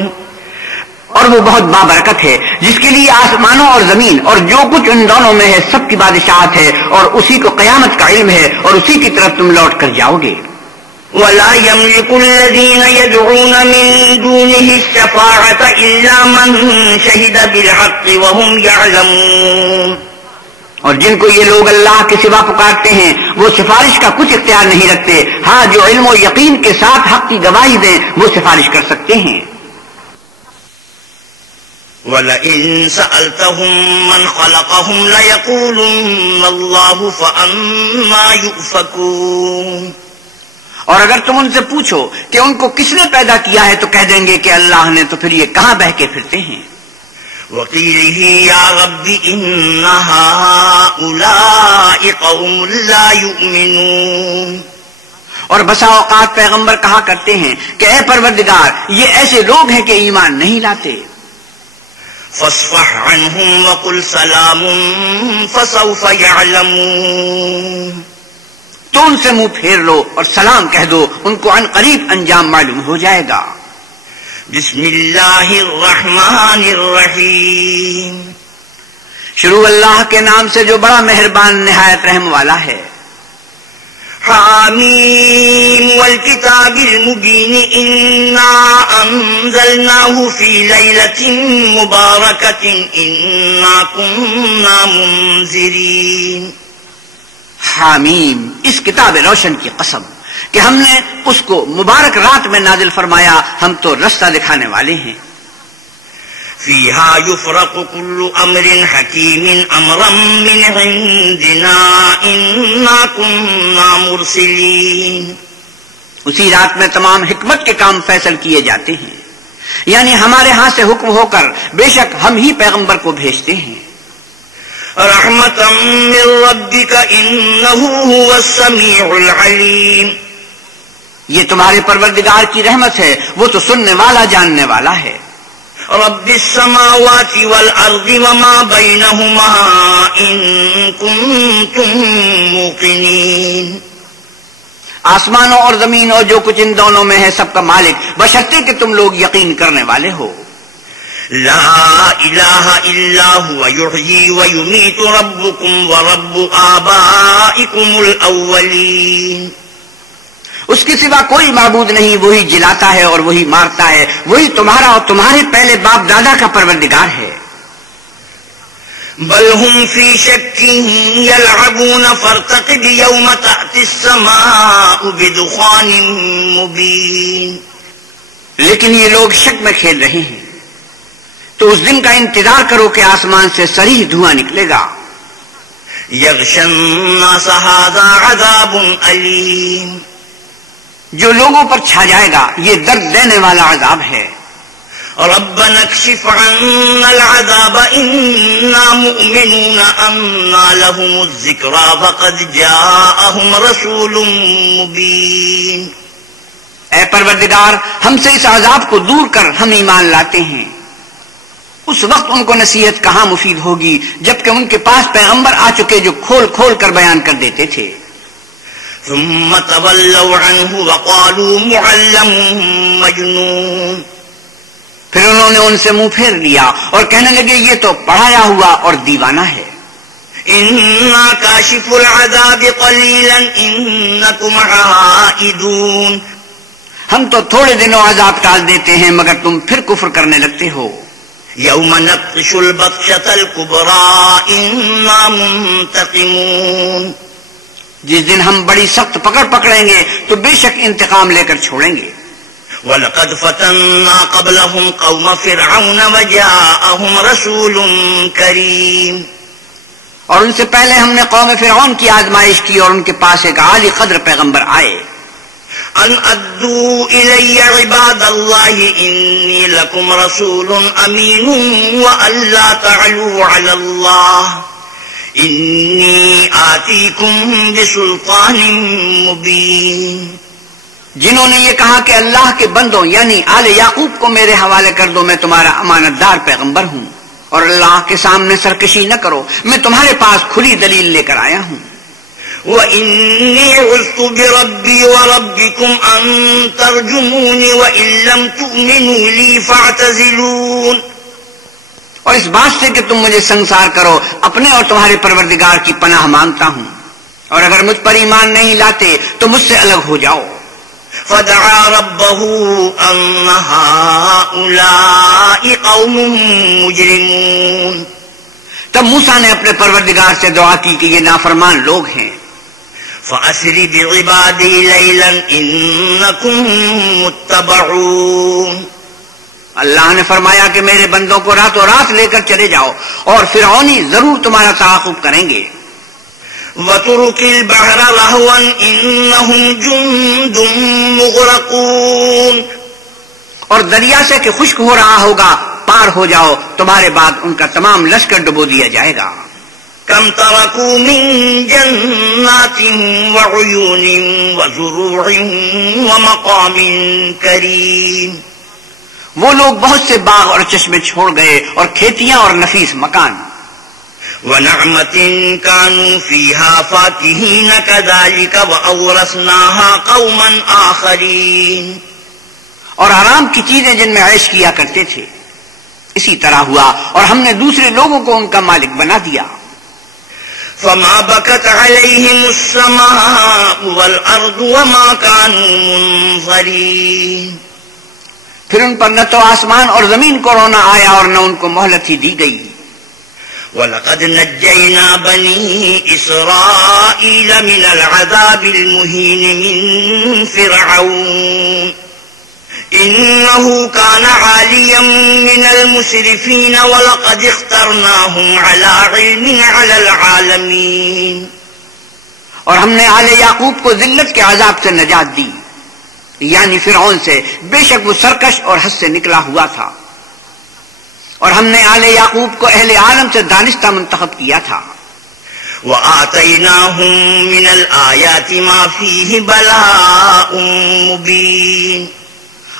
اور وہ بہت بابرکت ہے جس کے لیے آسمانوں اور زمین اور جو کچھ ان دونوں میں ہے سب کی بادشاہت ہے اور اسی کو قیامت کا علم ہے اور اسی کی طرف تم لوٹ کر جاؤ گے. ولا يملك الذين يدعون من دونه الشفاعة إلا من شهد بالحق وهم يعلمون. اور جن کو یہ لوگ اللہ کے سوا پکارتے ہیں وہ سفارش کا کچھ اختیار نہیں رکھتے. ہاں جو علم و یقین کے ساتھ حق کی گواہی دیں وہ سفارش کر سکتے ہیں. وَلَئِن سَأَلْتَهُم مَّنْ خَلَقَهُمْ لَيَقُولُنَّ اللَّهُ فَأَنَّىٰ يُؤْفَكُونَ. اور اگر تم ان سے پوچھو کہ ان کو کس نے پیدا کیا ہے تو کہہ دیں گے کہ اللہ نے، تو پھر یہ کہاں بہکے پھرتے ہیں. وَقِيلِهِ يَا رَبِّ إِنَّ هَٰؤُلَاءِ قَوْمٌ لَّا يُؤْمِنُونَ. اور بسا اوقات پیغمبر کہا کرتے ہیں کہ اے پروردگار یہ ایسے لوگ ہیں کہ ایمان نہیں لاتے. فاصفح عنهم وقل سلام فسوف يعلمون. تو ان سے منہ پھیر لو اور سلام کہہ دو، ان کو عن قریب انجام معلوم ہو جائے گا. بسم اللہ الرحمن الرحیم. شروع اللہ کے نام سے جو بڑا مہربان نہایت رحم والا ہے. حامیم والکتاب المبین انا انزلناه فی لیلۃ مبارکۃ انا کنا منذرین. حامیم، اس کتاب روشن کی قسم کہ ہم نے اس کو مبارک رات میں نازل فرمایا، ہم تو رستہ دکھانے والے ہیں. فیہا یفرق کل امر حکیم امرا من عندنا انا کنا مرسلین. اسی رات میں تمام حکمت کے کام فیصل کیے جاتے ہیں، یعنی ہمارے ہاں سے حکم ہو کر بے شک ہم ہی پیغمبر کو بھیجتے ہیں. رحمتا من ربک انہ هو السمیع العلیم. یہ تمہارے پروردگار کی رحمت ہے، وہ تو سننے والا جاننے والا ہے. رب السماوات والارض وما بینہما ان کنتم موقنین. آسمانوں اور زمین اور جو کچھ ان دونوں میں ہے سب کا مالک، بشرطے کہ تم لوگ یقین کرنے والے ہو. لا الہ الا هو یحیی ویمیت ربکم ورب آبائکم الاولین. اس کے سوا کوئی معبود نہیں، وہی جلاتا ہے اور وہی مارتا ہے، وہی تمہارا اور تمہارے پہلے باپ دادا کا پروردگار ہے. بل ہم فی شک یلعبون فارتقب یوم تأتی السماء بدخان مبین. لیکن یہ لوگ شک میں کھیل رہے ہیں، تو اس دن کا انتظار کرو کہ آسمان سے صریح دھواں نکلے گا. یغشی الناس ھذا عذاب علیم. جو لوگوں پر چھا جائے گا یہ درد دینے والا عذاب ہے. ربنا اکشف عنا العذاب انا مؤمنون انا لهم الذکری وقد جاءهم رسول مبین. اے پروردگار ہم سے اس عذاب کو دور کر، ہم ایمان لاتے ہیں. اس وقت ان کو نصیحت کہاں مفید ہوگی جبکہ ان کے پاس پیغمبر آ چکے جو کھول کھول کر بیان کر دیتے تھے. ثم تولوا عنه وقالوا معلم مجنون. پھر انہوں نے ان سے منہ پھیر لیا اور کہنے لگے یہ تو پڑھایا ہوا اور دیوانہ ہے. انا کاشف العذاب قلیلا انکم عائدون. ہم تو تھوڑے دنوں عذاب ٹال دیتے ہیں مگر تم پھر کفر کرنے لگتے ہو. یوم نبطش البطشۃ الکبری انا منتقمون. جس دن ہم بڑی سخت پکڑ پکڑیں گے تو بے شک انتقام لے کر چھوڑیں گے. وَلَقَدْ فَتَنَّا قَبْلَهُمْ قَوْمَ فِرْعَوْنَ وَجَاءَهُمْ رَسُولٌ كَرِيمٌ. اور ان سے پہلے ہم نے قوم فرعون کی آزمائش کی اور ان کے پاس ایک عالی قدر پیغمبر آئے. ان ادوا الی عباد اللہ انی لکم رسول امین وَأَلَّا تَعْلُوا عَلَى اللَّهِ انی آتیکم بسلطان مبین. جنہوں نے یہ کہا کہ اللہ کے بندوں یعنی آل یعقوب کو میرے حوالے کر دو، میں تمہارا امانت دار پیغمبر ہوں، اور اللہ کے سامنے سرکشی نہ کرو، میں تمہارے پاس کھلی دلیل لے کر آیا ہوں. وَإِنِّي عُذْتُ بِرَبِّي وَرَبِّكُمْ أَن تَرْجُمُونِ وَإِن لَّمْ تُؤْمِنُوا لِي فَاعْتَزِلُونِ. اور اس بات سے کہ تم مجھے سنسار کرو، اپنے اور تمہارے پروردگار کی پناہ مانگتا ہوں، اور اگر مجھ پر ایمان نہیں لاتے تو مجھ سے الگ ہو جاؤ. فدعا ربه أن هؤلاء قوم مجرمون. تب موسیٰ نے اپنے پروردگار سے دعا کی کہ یہ نافرمان لوگ ہیں. فَأَسْرِ بِعِبَادِي لَيْلًا إِنَّكُمْ مُتَّبَعُونَ. اللہ نے فرمایا کہ میرے بندوں کو راتوں رات لے کر چلے جاؤ اور فرعونی ضرور تمہارا تعاقب کریں گے. وَتُرُكِ الْبَحْرَ رَهْوًا إِنَّهُمْ جُندٌ مُغْرَقُونَ. اور دریا سے کہ خشک ہو رہا ہوگا پار ہو جاؤ، تمہارے بعد ان کا تمام لشکر ڈبو دیا جائے گا. كَمْ تَرَكُوا مِنْ جَنَّاتٍ وَعُيُونٍ وَزُرُوعٍ وَمَقَامٍ كَرِيمٍ. وہ لوگ بہت سے باغ اور چشمے چھوڑ گئے اور کھیتیاں اور نفیس مکان. وَنَعْمَةٍ كَانُوا فِيهَا فَاكِهِينَ كَذَلِكَ وَأَوْرَثْنَاهَا قَوْمًا آخَرِينَ. اور آرام کی چیزیں جن میں عیش کیا کرتے تھے اسی طرح ہوا اور ہم نے دوسرے لوگوں کو ان کا مالک بنا دیا. فَمَا بَكَتْ عَلَيْهِمُ السَّمَاءُ وَالْأَرْضُ وَمَا كَانُوا مُنظَرِينَ. پھر ان پر نہ تو آسمان اور زمین کو رونا آیا اور نہ ان کو مہلت ہی دی گئی. وَلَقَدْ نَجَّيْنَا بَنِي إِسْرَائِيلَ مِنَ الْعَذَابِ الْمُهِينِ مِنْ فِرْعَوْنَ إِنَّهُ كَانَ عَالِيًا مِنَ الْمُسْرِفِينَ وَلَقَدِ اخْتَرْنَاهُمْ عَلَى عِلْمٍ عَلَى الْعَالَمِينَ. اور ہم نے آل یعقوب کو ذلت کے عذاب سے نجات دی، یعنی فرعون سے. بے شک وہ سرکش اور حد سے نکلا ہوا تھا، اور ہم نے آل یعقوب کو اہل عالم سے دانستہ منتخب کیا تھا. وَآتَيْنَاهُمْ مِنَ الْآيَاتِ مَا فِيهِ بَلَاءٌ مُبِينٌ.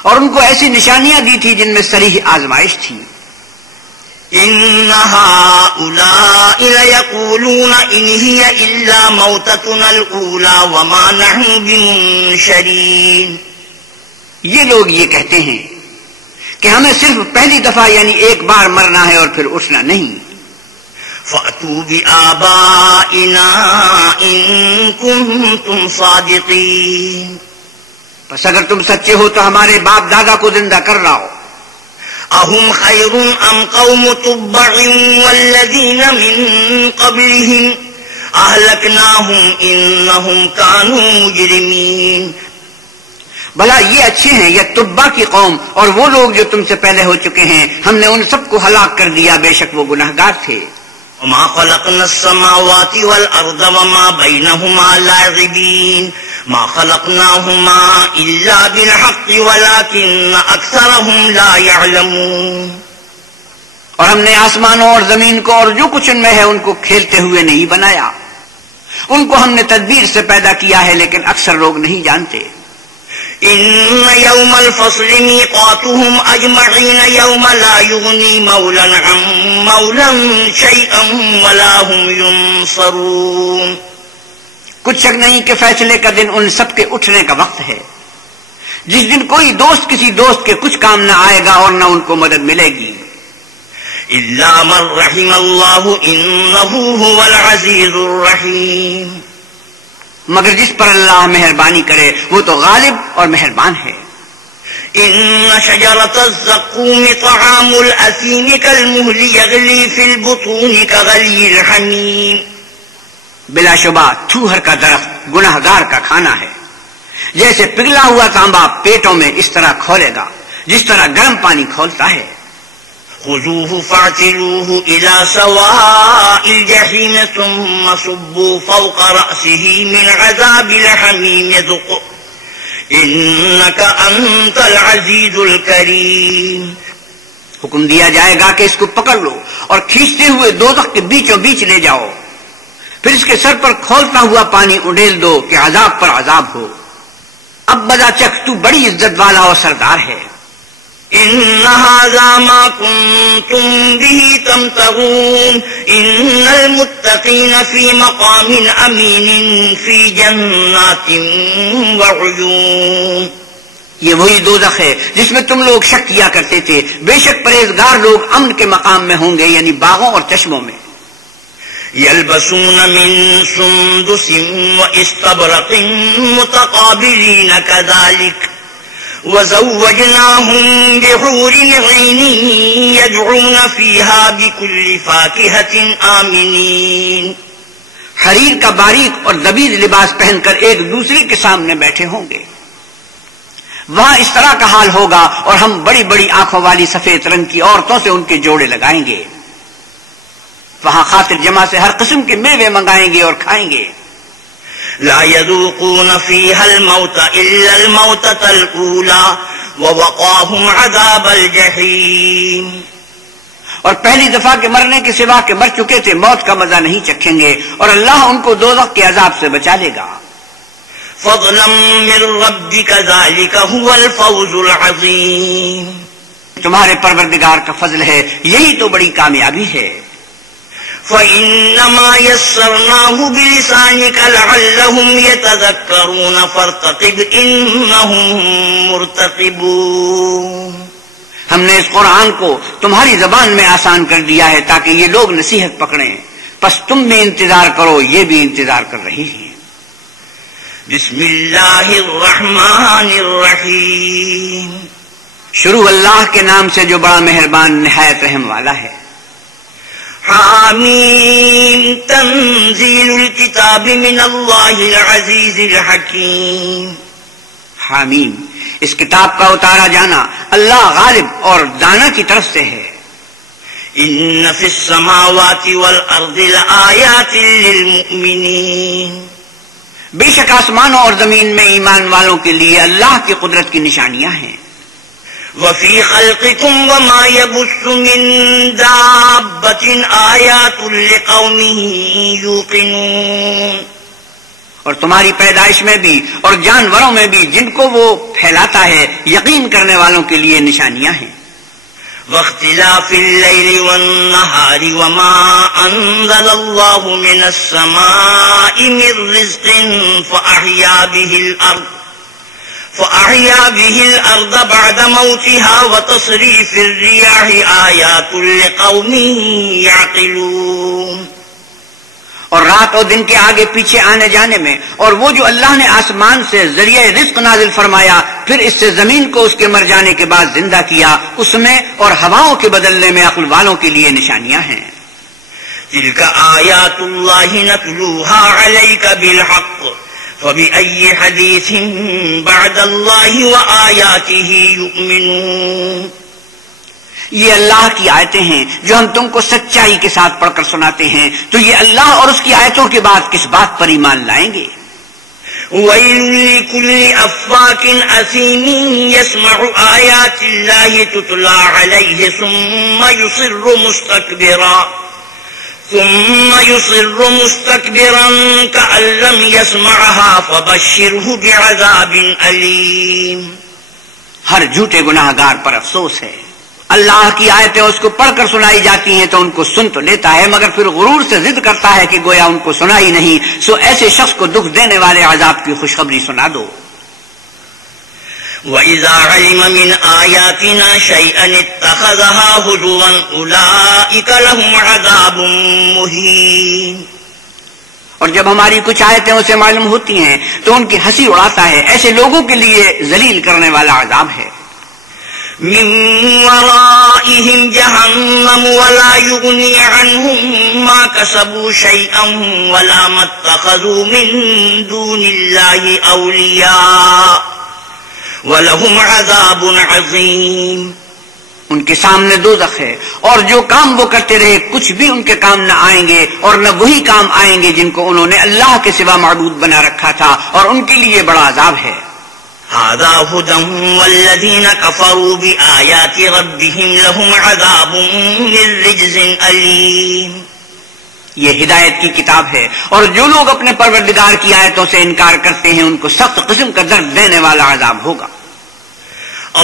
اور ان کو ایسی نشانیاں دی تھی جن میں صریح آزمائش تھی. إِنَّ هَؤُلَاءِ لَيَقُولُونَ إِنْ هِيَ إِلَّا مَوْتَتُنَا الْأُولَى وَمَا نَحْنُ بِمُنشَرِينَ. یہ لوگ یہ کہتے ہیں کہ ہمیں صرف پہلی دفعہ یعنی ایک بار مرنا ہے اور پھر اٹھنا نہیں. فَأْتُوا بِآبَائِنَا إِن كُنتُمْ صَادِقِينَ. پس اگر تم سچے ہو تو ہمارے باپ دادا کو زندہ کر لاؤ. أَهُمْ خَيْرٌ أَمْ قَوْمُ تُبَّعٍ وَالَّذِينَ مِن قَبْلِهِمْ أَهْلَكْنَاهُمْ إِنَّهُمْ كَانُوا مُجْرِمِينَ. بھلا یہ اچھے ہیں یا تبا کی قوم اور وہ لوگ جو تم سے پہلے ہو چکے ہیں، ہم نے ان سب کو ہلاک کر دیا، بے شک وہ گناہگار تھے. وَمَا خَلَقْنَا السَّمَاوَاتِ وَالْأَرْضَ وَمَا بَيْنَهُمَا لَاعِبِينَ. مَا خَلَقْنَاهُمَا إِلَّا بِالْحَقِّ وَلَكِنَّ أَكْثَرَهُمْ لَا يَعْلَمُونَ. اور ہم نے آسمانوں اور زمین کو اور جو کچھ ان میں ہے ان کو کھیلتے ہوئے نہیں بنایا. ان کو ہم نے تدبیر سے پیدا کیا ہے لیکن اکثر لوگ نہیں جانتے. إِنَّ يَوْمَ الْفَصْلِ مِيقَاتُهُمْ أَجْمَعِينَ يَوْمَ لَا يُغْنِي مَوْلًى عَن مَوْلًى شَيْئًا وَلَا هُمْ يُنصَرُونَ. کچھ شک نہیں کہ فیصلے کا دن ان سب کے اٹھنے کا وقت ہے، جس دن کوئی دوست کسی دوست کے کچھ کام نہ آئے گا اور نہ ان کو مدد ملے گی. إِلَّا مَن رَّحِمَ اللَّهُ إِنَّهُ هُوَ الْعَزِيزُ الرَّحِيمُ. مگر جس پر اللہ مہربانی کرے وہ تو غالب اور مہربان ہے. إِنَّ شَجَرَةَ الزَّقُّومِ طَعَامُ الْأَثِيمِ كَالْمُهْلِ يَغْلِي فِي الْبُطُونِ كَغَلْيِ الْحَمِيمِ. بلا شبہ تھوہر کا درخت گناہگار کا کھانا ہے، جیسے پگھلا ہوا تانبا پیٹوں میں اس طرح کھولے گا جس طرح گرم پانی کھولتا ہے. خُذُوهُ فَاعْتِلُوهُ إِلَى سَوَاءِ الْجَحِيمِ ثُمَّ صُبُّوا فَوْقَ رَأْسِهِ مِنْ عَذَابِ الْحَمِيمِ ذُقْ إِنَّكَ أَنْتَ الْعَزِيزُ الْكَرِيمُ. حکم دیا جائے گا کہ اس کو پکڑ لو اور کھینچتے ہوئے دوزخ کے بیچوں بیچ لے جاؤ، پھر اس کے سر پر کھولتا ہوا پانی اڈیل دو کہ عذاب پر عذاب ہو. اب بدا چکھ تو بڑی عزت والا اور سردار ہے. إِنَّ هَذَا مَا كُنتُمْ بِهِ تَمْتَرُونَ إِنَّ الْمُتَّقِينَ فِي مَقَامٍ أَمِينٍ فِي جَنَّاتٍ وَعُيُونٍ. یہ وہی دوزخ ہے جس میں تم لوگ شک کیا کرتے تھے، بے شک پرہیزگار لوگ امن کے مقام میں ہوں گے، یعنی باغوں اور چشموں میں. يَلْبَسُونَ مِن سُندُسٍ وَإِسْتَبْرَقٍ مُتَقَابِلِينَ كَذَلِكَ وزوجناهم بحور عين يدعون فيها بكل فاكهة آمنين. حریر کا باریک اور لبیز لباس پہن کر ایک دوسرے کے سامنے بیٹھے ہوں گے. وہاں اس طرح کا حال ہوگا اور ہم بڑی بڑی آنکھوں والی سفید رنگ کی عورتوں سے ان کے جوڑے لگائیں گے. وہاں خاطر جمع سے ہر قسم کے میوے منگائیں گے اور کھائیں گے. لا يذوقون فيها الموت إلا الموتة الأولى ووقاهم عذاب الجحيم. اور پہلی دفعہ کے مرنے کے سوا کے مر چکے تھے موت کا مزہ نہیں چکھیں گے اور اللہ ان کو دوزخ کے عذاب سے بچا لے گا. فضلا من ربك ذلك هو الفوز العظيم. تمہارے پروردگار کا فضل ہے، یہی تو بڑی کامیابی ہے. فإنما يسرناه بلسانك لعلهم يتذكرون فارتقب إنهم مرتقبون. ہم نے اس قرآن کو تمہاری زبان میں آسان کر دیا ہے تاکہ یہ لوگ نصیحت پکڑیں، پس تم بھی انتظار کرو، یہ بھی انتظار کر رہی ہیں. بسم اللہ الرحمن الرحیم. شروع اللہ کے نام سے جو بڑا مہربان نہایت رحم والا ہے. حامیم تنزیل الکتاب من اللہ العزیز الحکیم. حامیم اس کتاب کا اتارا جانا اللہ غالب اور دانا کی طرف سے ہے. ان فی السماوات والارض لآیات للمؤمنین. بے شک آسمانوں اور زمین میں ایمان والوں کے لیے اللہ کی قدرت کی نشانیاں ہیں. وفی خلقکم وما یبث من دابۃ آیات لقوم یوقنون. اور تمہاری پیدائش میں بھی اور جانوروں میں بھی جن کو وہ پھیلاتا ہے یقین کرنے والوں کے لیے نشانیاں ہیں. واختلاف اللیل والنہار وما انزل اللہ من السماء من رزق فأحیا به الأرض بعد موتها وتصریف الریاح آیات لقوم یعقلون. اور رات اور دن کے آگے پیچھے آنے جانے میں، اور وہ جو اللہ نے آسمان سے ذریعہ رزق نازل فرمایا پھر اس سے زمین کو اس کے مر جانے کے بعد زندہ کیا، اس میں اور ہواؤں کے بدلنے میں عقل والوں کے لیے نشانیاں ہیں. تلک آیات اللہ نتلوها علیک بالحق فبأي حدیث بعد اللہ وآیاتہ یؤمنون. یہ اللہ کی آیتیں ہیں جو ہم تم کو سچائی کے ساتھ پڑھ کر سناتے ہیں، تو یہ اللہ اور اس کی آیتوں کے بعد کس بات پر ایمان لائیں گے. وَيْلٌ لِكُلِّ أَفَّاكٍ أَثِيمٍ يَسْمَعُ آيَاتِ اللَّهِ تُتْلَى عَلَيْهِ ثُمَّ يُصِرُّ مُسْتَكْبِرًا كَأَن لَّمْ يَسْمَعْهَا فَبَشِّرْهُ بِعَذَابٍ أَلِيمٍ. ہر جھوٹے گناہ گار پر افسوس ہے. اللہ کی آیتیں اس کو پڑھ کر سنائی جاتی ہیں تو ان کو سن تو لیتا ہے مگر پھر غرور سے ضد کرتا ہے کہ گویا ان کو سنائی نہیں، سو ایسے شخص کو دکھ دینے والے عذاب کی خوشخبری سنا دو. وَإِذَا عَلِمَ مِنْ آيَاتِنَا شَيْئًا اتَّخَذَهَا هُزُوًا أُولَئِكَ لَهُمْ عَذَابٌ مُهِينٌ. اور جب ہماری کچھ آیتیں اسے معلوم ہوتی ہیں تو ان کی ہنسی اڑاتا ہے، ایسے لوگوں کے لیے ذلیل کرنے والا عذاب ہے. من ورائهم جهنم ولا يغني عنهم ما كسبوا شيئا ولا ما اتخذوا من دون الله أولياء ولهم عذاب عظيم. ان کے سامنے دوزخ ہے اور جو کام وہ کرتے رہے کچھ بھی ان کے کام نہ آئیں گے اور نہ وہی کام آئیں گے جن کو انہوں نے اللہ کے سوا معبود بنا رکھا تھا، اور ان کے لیے بڑا عذاب ہے. هذا هدى والذين كفروا بآيات ربهم لهم عذاب من رجز أليم. یہ ہدایت کی کتاب ہے اور جو لوگ اپنے پروردگار کی آیتوں سے انکار کرتے ہیں ان کو سخت قسم کا درد دینے والا عذاب ہوگا.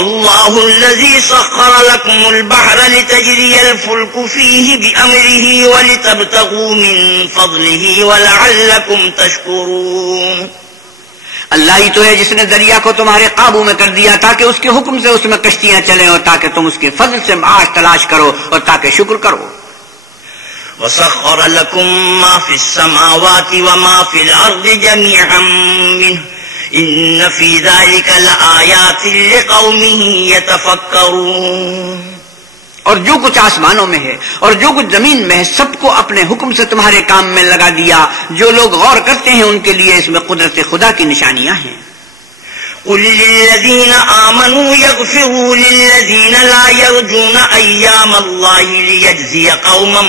اللہ الذي سخر لكم البحر لتجري الفلك فيه بأمره ولتبتغوا من فضله ولعلكم تشكرون. اللہ ہی تو ہے جس نے دریا کو تمہارے قابو میں کر دیا تاکہ اس کے حکم سے اس میں کشتیاں چلیں اور تاکہ تم اس کے فضل سے معاش تلاش کرو اور تاکہ شکر کرو. وَسَخَّرَ لَكُم مَّا فِي السَّمَاوَاتِ وَمَا فِي الْأَرْضِ جَمِيعًا مِّنْهُ ان فی ذلک لآیات لقوم یتفکرون. اور جو کچھ آسمانوں میں ہے اور جو کچھ زمین میں ہے سب کو اپنے حکم سے تمہارے کام میں لگا دیا. جو لوگ غور کرتے ہیں ان کے لیے اس میں قدرت خدا کی نشانیاں ہیں. قل للذین آمنوا یغفروا للذین لا یرجون ایام اللہ لیجزی قوما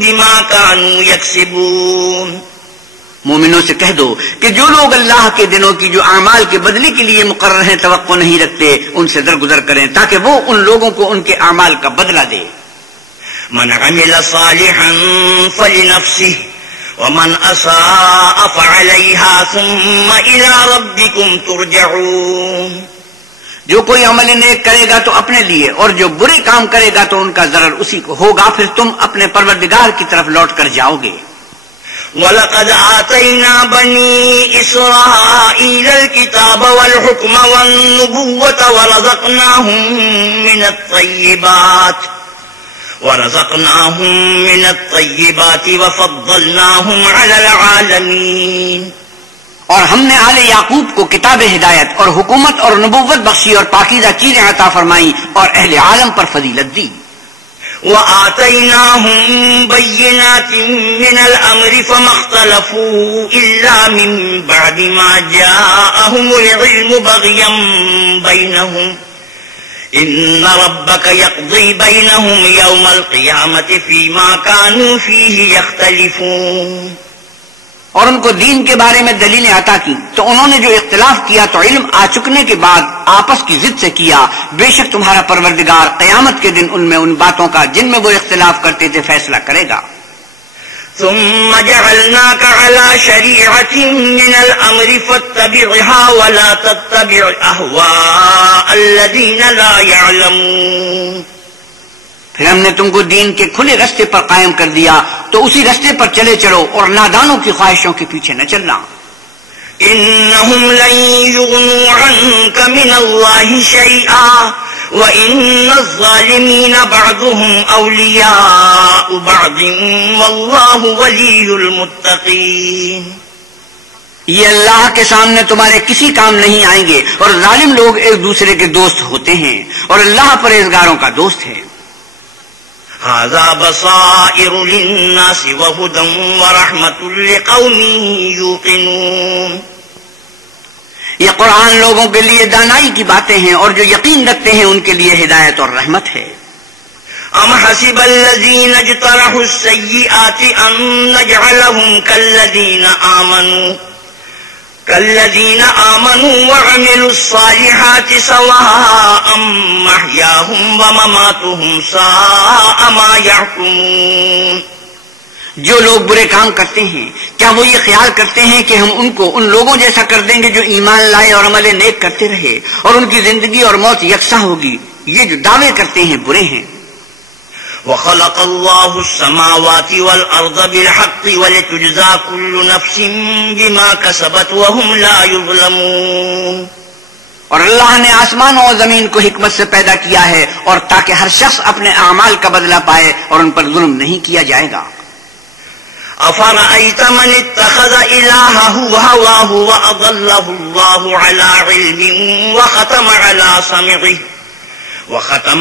بما کانوا یکسبون. مومنوں سے کہہ دو کہ جو لوگ اللہ کے دنوں کی جو اعمال کے بدلے کے لیے مقرر ہیں توقع نہیں رکھتے ان سے درگزر کریں تاکہ وہ ان لوگوں کو ان کے اعمال کا بدلہ دے. من عمل صالحا فلنفسه ومن اساء فعليها ثم الى ربكم ترجعون. جو کوئی عمل نیک کرے گا تو اپنے لیے اور جو برے کام کرے گا تو ان کا ضرر اسی کو ہوگا پھر تم اپنے پروردگار کی طرف لوٹ کر جاؤ گے. وَلَقَدْ آتَيْنَا بَنِي إِسْرَائِيلَ الْكِتَابَ وَالْحُكْمَ وَالنُّبُوَّةَ وَرَزَقْنَاهُمْ مِنَ الطَّيِّبَاتِ وَفَضَّلْنَاهُمْ عَلَى الْعَالَمِينَ. اور ہم نے آل یعقوب کو کتاب ہدایت اور حکومت اور نبوت بخشی اور پاکیزہ چیزیں عطا فرمائیں اور اہل عالم پر فضیلت دی. وَآتَيْنَاهُمْ بَيِّنَاتٍ مِّنَ الْأَمْرِ فَمَا اخْتَلَفُوا إِلَّا مِن بَعْدِ مَا جَاءَهُمُ الْعِلْمُ بَغْيًا بَيْنَهُمْ إِنَّ رَبَّكَ يَقْضِي بَيْنَهُمْ يَوْمَ الْقِيَامَةِ فِيمَا كَانُوا فِيهِ يَخْتَلِفُونَ. اور ان کو دین کے بارے میں دلیلیں عطا کی تو انہوں نے جو اختلاف کیا تو علم آ چکنے کے بعد آپس کی ضد سے کیا. بے شک تمہارا پروردگار قیامت کے دن ان میں ان باتوں کا جن میں وہ اختلاف کرتے تھے فیصلہ کرے گا. ثم جعلناك على شريعة من الأمر فاتبعها ولا تتبع أهواء الذين لا يعلمون. پھر ہم نے تم کو دین کے کھلے رستے پر قائم کر دیا تو اسی رستے پر چلے چلو اور نادانوں کی خواہشوں کے پیچھے نہ چلنا. انہم لن یغنوا عنک من اللہ شیئا وان الظالمین بعضهم اولیاء بعض واللہ ولی المتقین. یہ اللہ کے سامنے تمہارے کسی کام نہیں آئیں گے اور ظالم لوگ ایک دوسرے کے دوست ہوتے ہیں اور اللہ پرہیزگاروں کا دوست ہے. هذا بصائر للناس وهدى ورحمة لقوم يوقنون. یہ قرآن لوگوں کے لیے دانائی کی باتیں ہیں اور جو یقین رکھتے ہیں ان کے لیے ہدایت اور رحمت ہے. ام حسب الذين اجترحوا السيئات ان نجعلهم كالذين آمنوا وعملوا الصالحات سواء محياهم ومماتهم ساء ما يحكمون. جو لوگ برے کام کرتے ہیں کیا وہ یہ خیال کرتے ہیں کہ ہم ان کو ان لوگوں جیسا کر دیں گے جو ایمان لائے اور عمل نیک کرتے رہے اور ان کی زندگی اور موت یکساں ہوگی؟ یہ جو دعوے کرتے ہیں برے ہیں. وخلق الله السماوات والأرض بالحق ولتجزى كل نفس بما كسبت وهم لا يظلمون. اور اللہ نے آسمانوں اور زمین کو حکمت سے پیدا کیا ہے اور تاکہ ہر شخص اپنے اعمال کا بدلہ پائے اور ان پر ظلم نہیں کیا جائے گا. أفرأيت من اتخذ إلهه هواه وأضله الله على علم وختم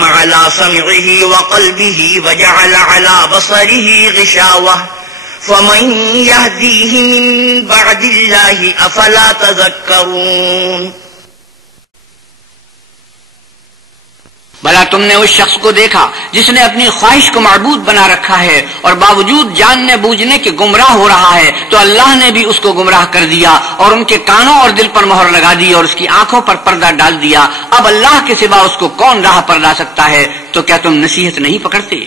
على سمعه وقلبه وجعل على بصره غشاوة فمن يهديه من بعد الله أفلا تذكرون. بھلا تم نے اس شخص کو دیکھا جس نے اپنی خواہش کو معبود بنا رکھا ہے اور باوجود جاننے بوجھنے کے گمراہ ہو رہا ہے تو اللہ نے بھی اس کو گمراہ کر دیا اور ان کے کانوں اور دل پر مہر لگا دی اور اس کی آنکھوں پر پردہ ڈال دیا. اب اللہ کے سوا اس کو کون راہ پر لا سکتا ہے؟ تو کیا تم نصیحت نہیں پکڑتے؟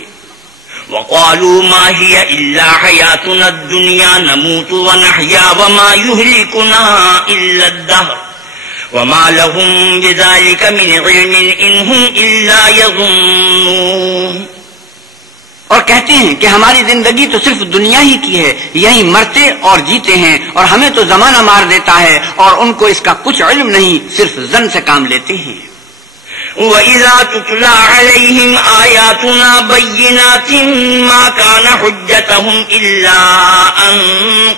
وقالوا ما هي إلا حياتنا الدنيا نموت ونحيا وما يهلكنا إلا الدهر وما لهم بذلك من علم إن هم إلا يظنون. اور کہتے ہیں کہ ہماری زندگی تو صرف دنیا ہی کی ہے، یہی مرتے اور جیتے ہیں اور ہمیں تو زمانہ مار دیتا ہے اور ان کو اس کا کچھ علم نہیں، صرف ظن سے کام لیتے ہیں. وَإِذَا تُتْلَى عَلَيْهِمْ آيَاتُنَا بَيِّنَاتٍ مَا كَانَ حُجَّتَهُمْ إِلَّا أَن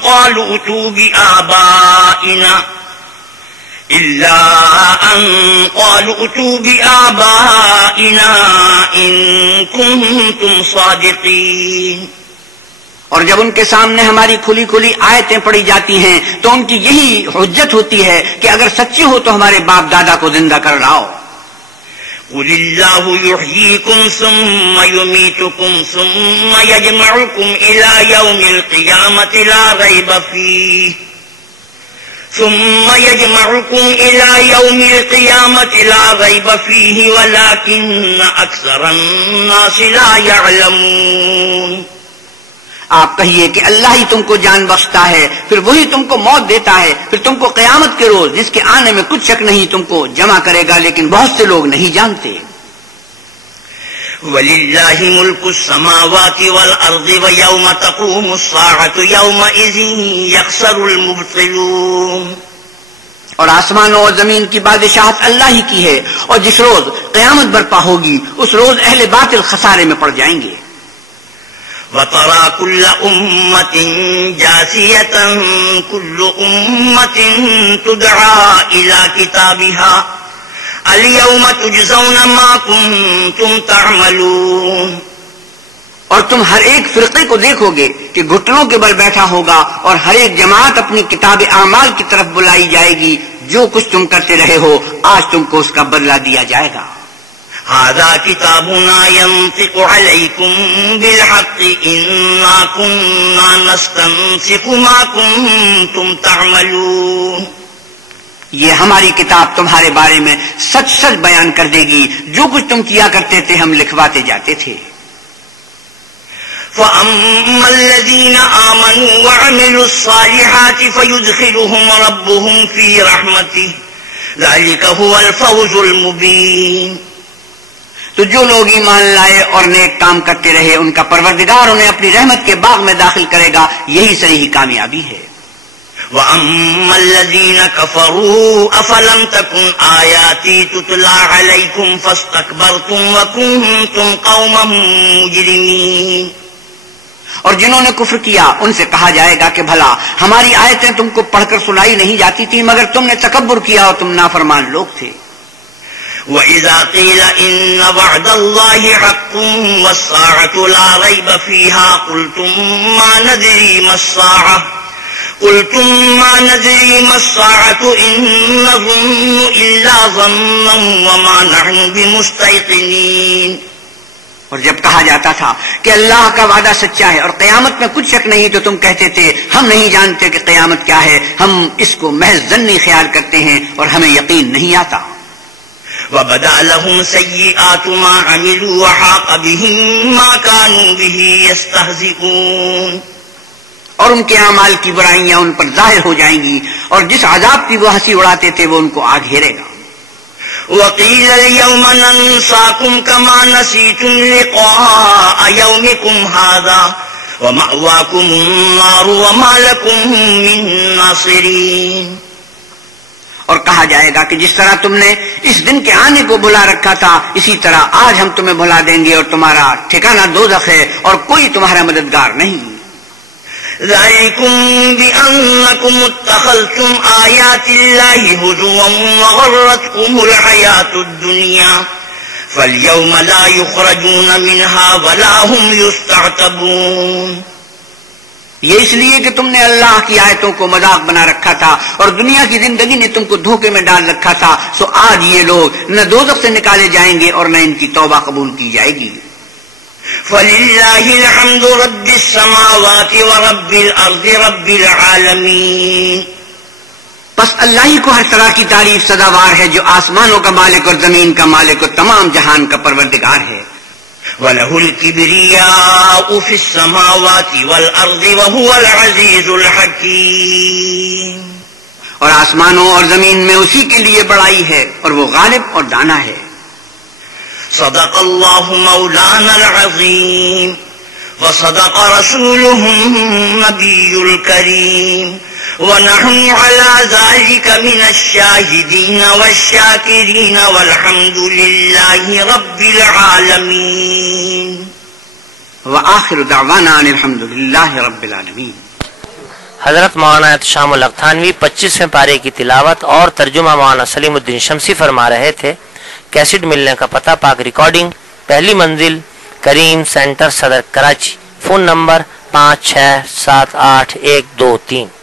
قَالُوا ائْتُوا بِآبَائِنَا إلا أن قالوا ائتوا بآبائنا إن كنتم صادقين. اور جب ان کے سامنے ہماری کھلی کھلی آیتیں پڑھی جاتی ہیں تو ان کی یہی حجت ہوتی ہے کہ اگر سچے ہو تو ہمارے باپ دادا کو زندہ کر لاؤ. قل الله يحييكم ثم يميتكم ثم يجمعكم إلى يوم القيامة لا ريب فيه ولكن أكثر الناس لا يعلمون. آپ کہیے کہ اللہ ہی تم کو جان بخشتا ہے، پھر وہی تم کو موت دیتا ہے، پھر تم کو قیامت کے روز جس کے آنے میں کچھ شک نہیں تم کو جمع کرے گا، لیکن بہت سے لوگ نہیں جانتے. وَلِلَّهِ مُلْكُ السَّمَاوَاتِ وَالْأَرْضِ وَيَوْمَ تَقُومُ السَّاعَةُ يَوْمَئِذٍ يَخْسَرُ الْمُبْطِلُونَ. اور آسمانوں اور زمین کی بادشاہت اللہ ہی کی ہے، اور جس روز قیامت برپا ہوگی اس روز اہل باطل خسارے میں پڑ جائیں گے. وَتَرَى كُلَّ أُمَّةٍ جَاثِيَةً كُلُّ أُمَّةٍ تُدْعَى إِلَى كِتَابِهَا الْيَوْمَ تُجْزَوْنَ مَا كُنتُمْ تَعْمَلُونَ. اور تم ہر ایک فرقے کو دیکھو گے کہ گھٹنوں کے بل بیٹھا ہوگا اور ہر ایک جماعت اپنی کتاب اعمال کی طرف بلائی جائے گی. جو کچھ تم کرتے رہے ہو آج تم کو اس کا بدلہ دیا جائے گا. هذا كتابنا ينطق عليكم بالحق إنا كنا نستنسخ ما كنتم تعملون. یہ ہماری کتاب تمہارے بارے میں سچ سچ بیان کر دے گی، جو کچھ تم کیا کرتے تھے ہم لکھواتے جاتے تھے. فَأَمَّا الَّذِينَ آمَنُوا وَعَمِلُوا الصَّالِحَاتِ فَيُدْخِلُهُمْ رَبُّهُمْ فِي رَحْمَتِهِ ذَلِكَ هُوَ الْفَوْزُ الْمُبِينُ. تو جو لوگ ایمان لائے اور نیک کام کرتے رہے ان کا پروردگار انہیں اپنی رحمت کے باغ میں داخل کرے گا، یہی صحیح کامیابی ہے. وَأَمَّا الَّذِينَ كَفَرُوا أَفَلَمْ تَكُنْ آيَاتِي تُتْلَى عَلَيْكُمْ فَاسْتَكْبَرْتُمْ وَكُنْتُمْ قَوْمًا مُجْرِمِينَ. اور جنہوں نے کفر کیا ان سے کہا جائے گا کہ بھلا ہماری آیتیں تم کو پڑھ کر سنائی نہیں جاتی تھی، مگر تم نے تکبر کیا اور تم نافرمان لوگ تھے. وَإِذَا قِيلَ إِنَّ وَعْدَ اللَّهِ حَقٌّ وَالسَّاعَةُ لَا رَيْبَ فِيهَا قُلْتُمْ مَا نَدْرِي مَا السَّاعَةُ إِن نَّظُنُّ إِلَّا ظَنًّا وَمَا نَحْنُ بِمُسْتَيْقِنِينَ. اور جب کہا جاتا تھا کہ اللہ کا وعدہ سچا ہے اور قیامت میں کچھ شک نہیں تو تم کہتے تھے ہم نہیں جانتے کہ قیامت کیا ہے، ہم اس کو محض ظنی خیال کرتے ہیں اور ہمیں یقین نہیں آتا. وَبَدَأَ لَهُمْ سَيِّئَاتُ مَا عَمِلُوا وَحَاقَ بِهِم مَّا كَانُوا بِهِ يَسْتَهْزِئُونَ. اور ان کے اعمال کی برائیاں ان پر ظاہر ہو جائیں گی اور جس عذاب کی وہ ہنسی اڑاتے تھے وہ ان کو آ گھیرے گا. وَقِيلَ الْيَوْمَ نَنسَاكُمْ كَمَا نَسِيتُمْ لِقَاءَ يَوْمِكُمْ هَٰذَا وَمَأْوَاكُمُ النَّارُ وَمَا لَكُم مِّن نَّاصِرِينَ. اور کہا جائے گا کہ جس طرح تم نے اس دن کے آنے کو بھلا رکھا تھا اسی طرح آج ہم تمہیں بھلا دیں گے اور تمہارا ٹھکانہ دوزخ ہے اور کوئی تمہارا مددگار نہیں. ذَلِكُمْ بِأَنَّكُمُ اتَّخَذْتُمْ آيَاتِ اللَّهِ هُزُوًا وَغَرَّتْكُمُ الْحَيَاةُ الدُّنْيَا فَالْيَوْمَ لَا يُخْرَجُونَ مِنْهَا وَلَا هُمْ يُسْتَعْتَبُونَ. یہ اس لیے کہ تم نے اللہ کی آیتوں کو مذاق بنا رکھا تھا اور دنیا کی زندگی نے تم کو دھوکے میں ڈال رکھا تھا، سو آج یہ لوگ نہ دوزخ سے نکالے جائیں گے اور نہ ان کی توبہ قبول کی جائے گی. فَلِلَّهِ الْحَمْدُ رَبِّ السَّمَاوَاتِ وَرَبِّ الْأَرْضِ رَبِّ الْعَالَمِينَ. پس اللہ ہی کو ہر طرح کی تعریف سزاوار ہے جو آسمانوں کا مالک اور زمین کا مالک اور تمام جہان کا پروردگار ہے. وَلَهُ الْكِبْرِيَاءُ فِي السَّمَاوَاتِ وَالْأَرْضِ وَهُوَ الْعَزِيزُ الْحَكِيمُ. اور آسمانوں اور زمین میں اسی کے لیے بڑائی ہے اور وہ غالب اور دانا ہے. صدق اللہ مولانا العظیم وصدق رسوله النبی الکریم ونحن على ذلك من الشاهدين والشاكرين والحمد لله رب العالمين. وآخر دعوانا الحمد لله رب العالمين. حضرت مولانا احتشام اللکھانوی 25ویں پارے کی تلاوت اور ترجمہ مولانا سلیم الدین شمسی فرما رہے تھے۔ کیسٹ ملنے کا پتہ پاک ریکارڈنگ، پہلی منزل، کریم سینٹر، صدر، کراچی۔ Phone number 56781223۔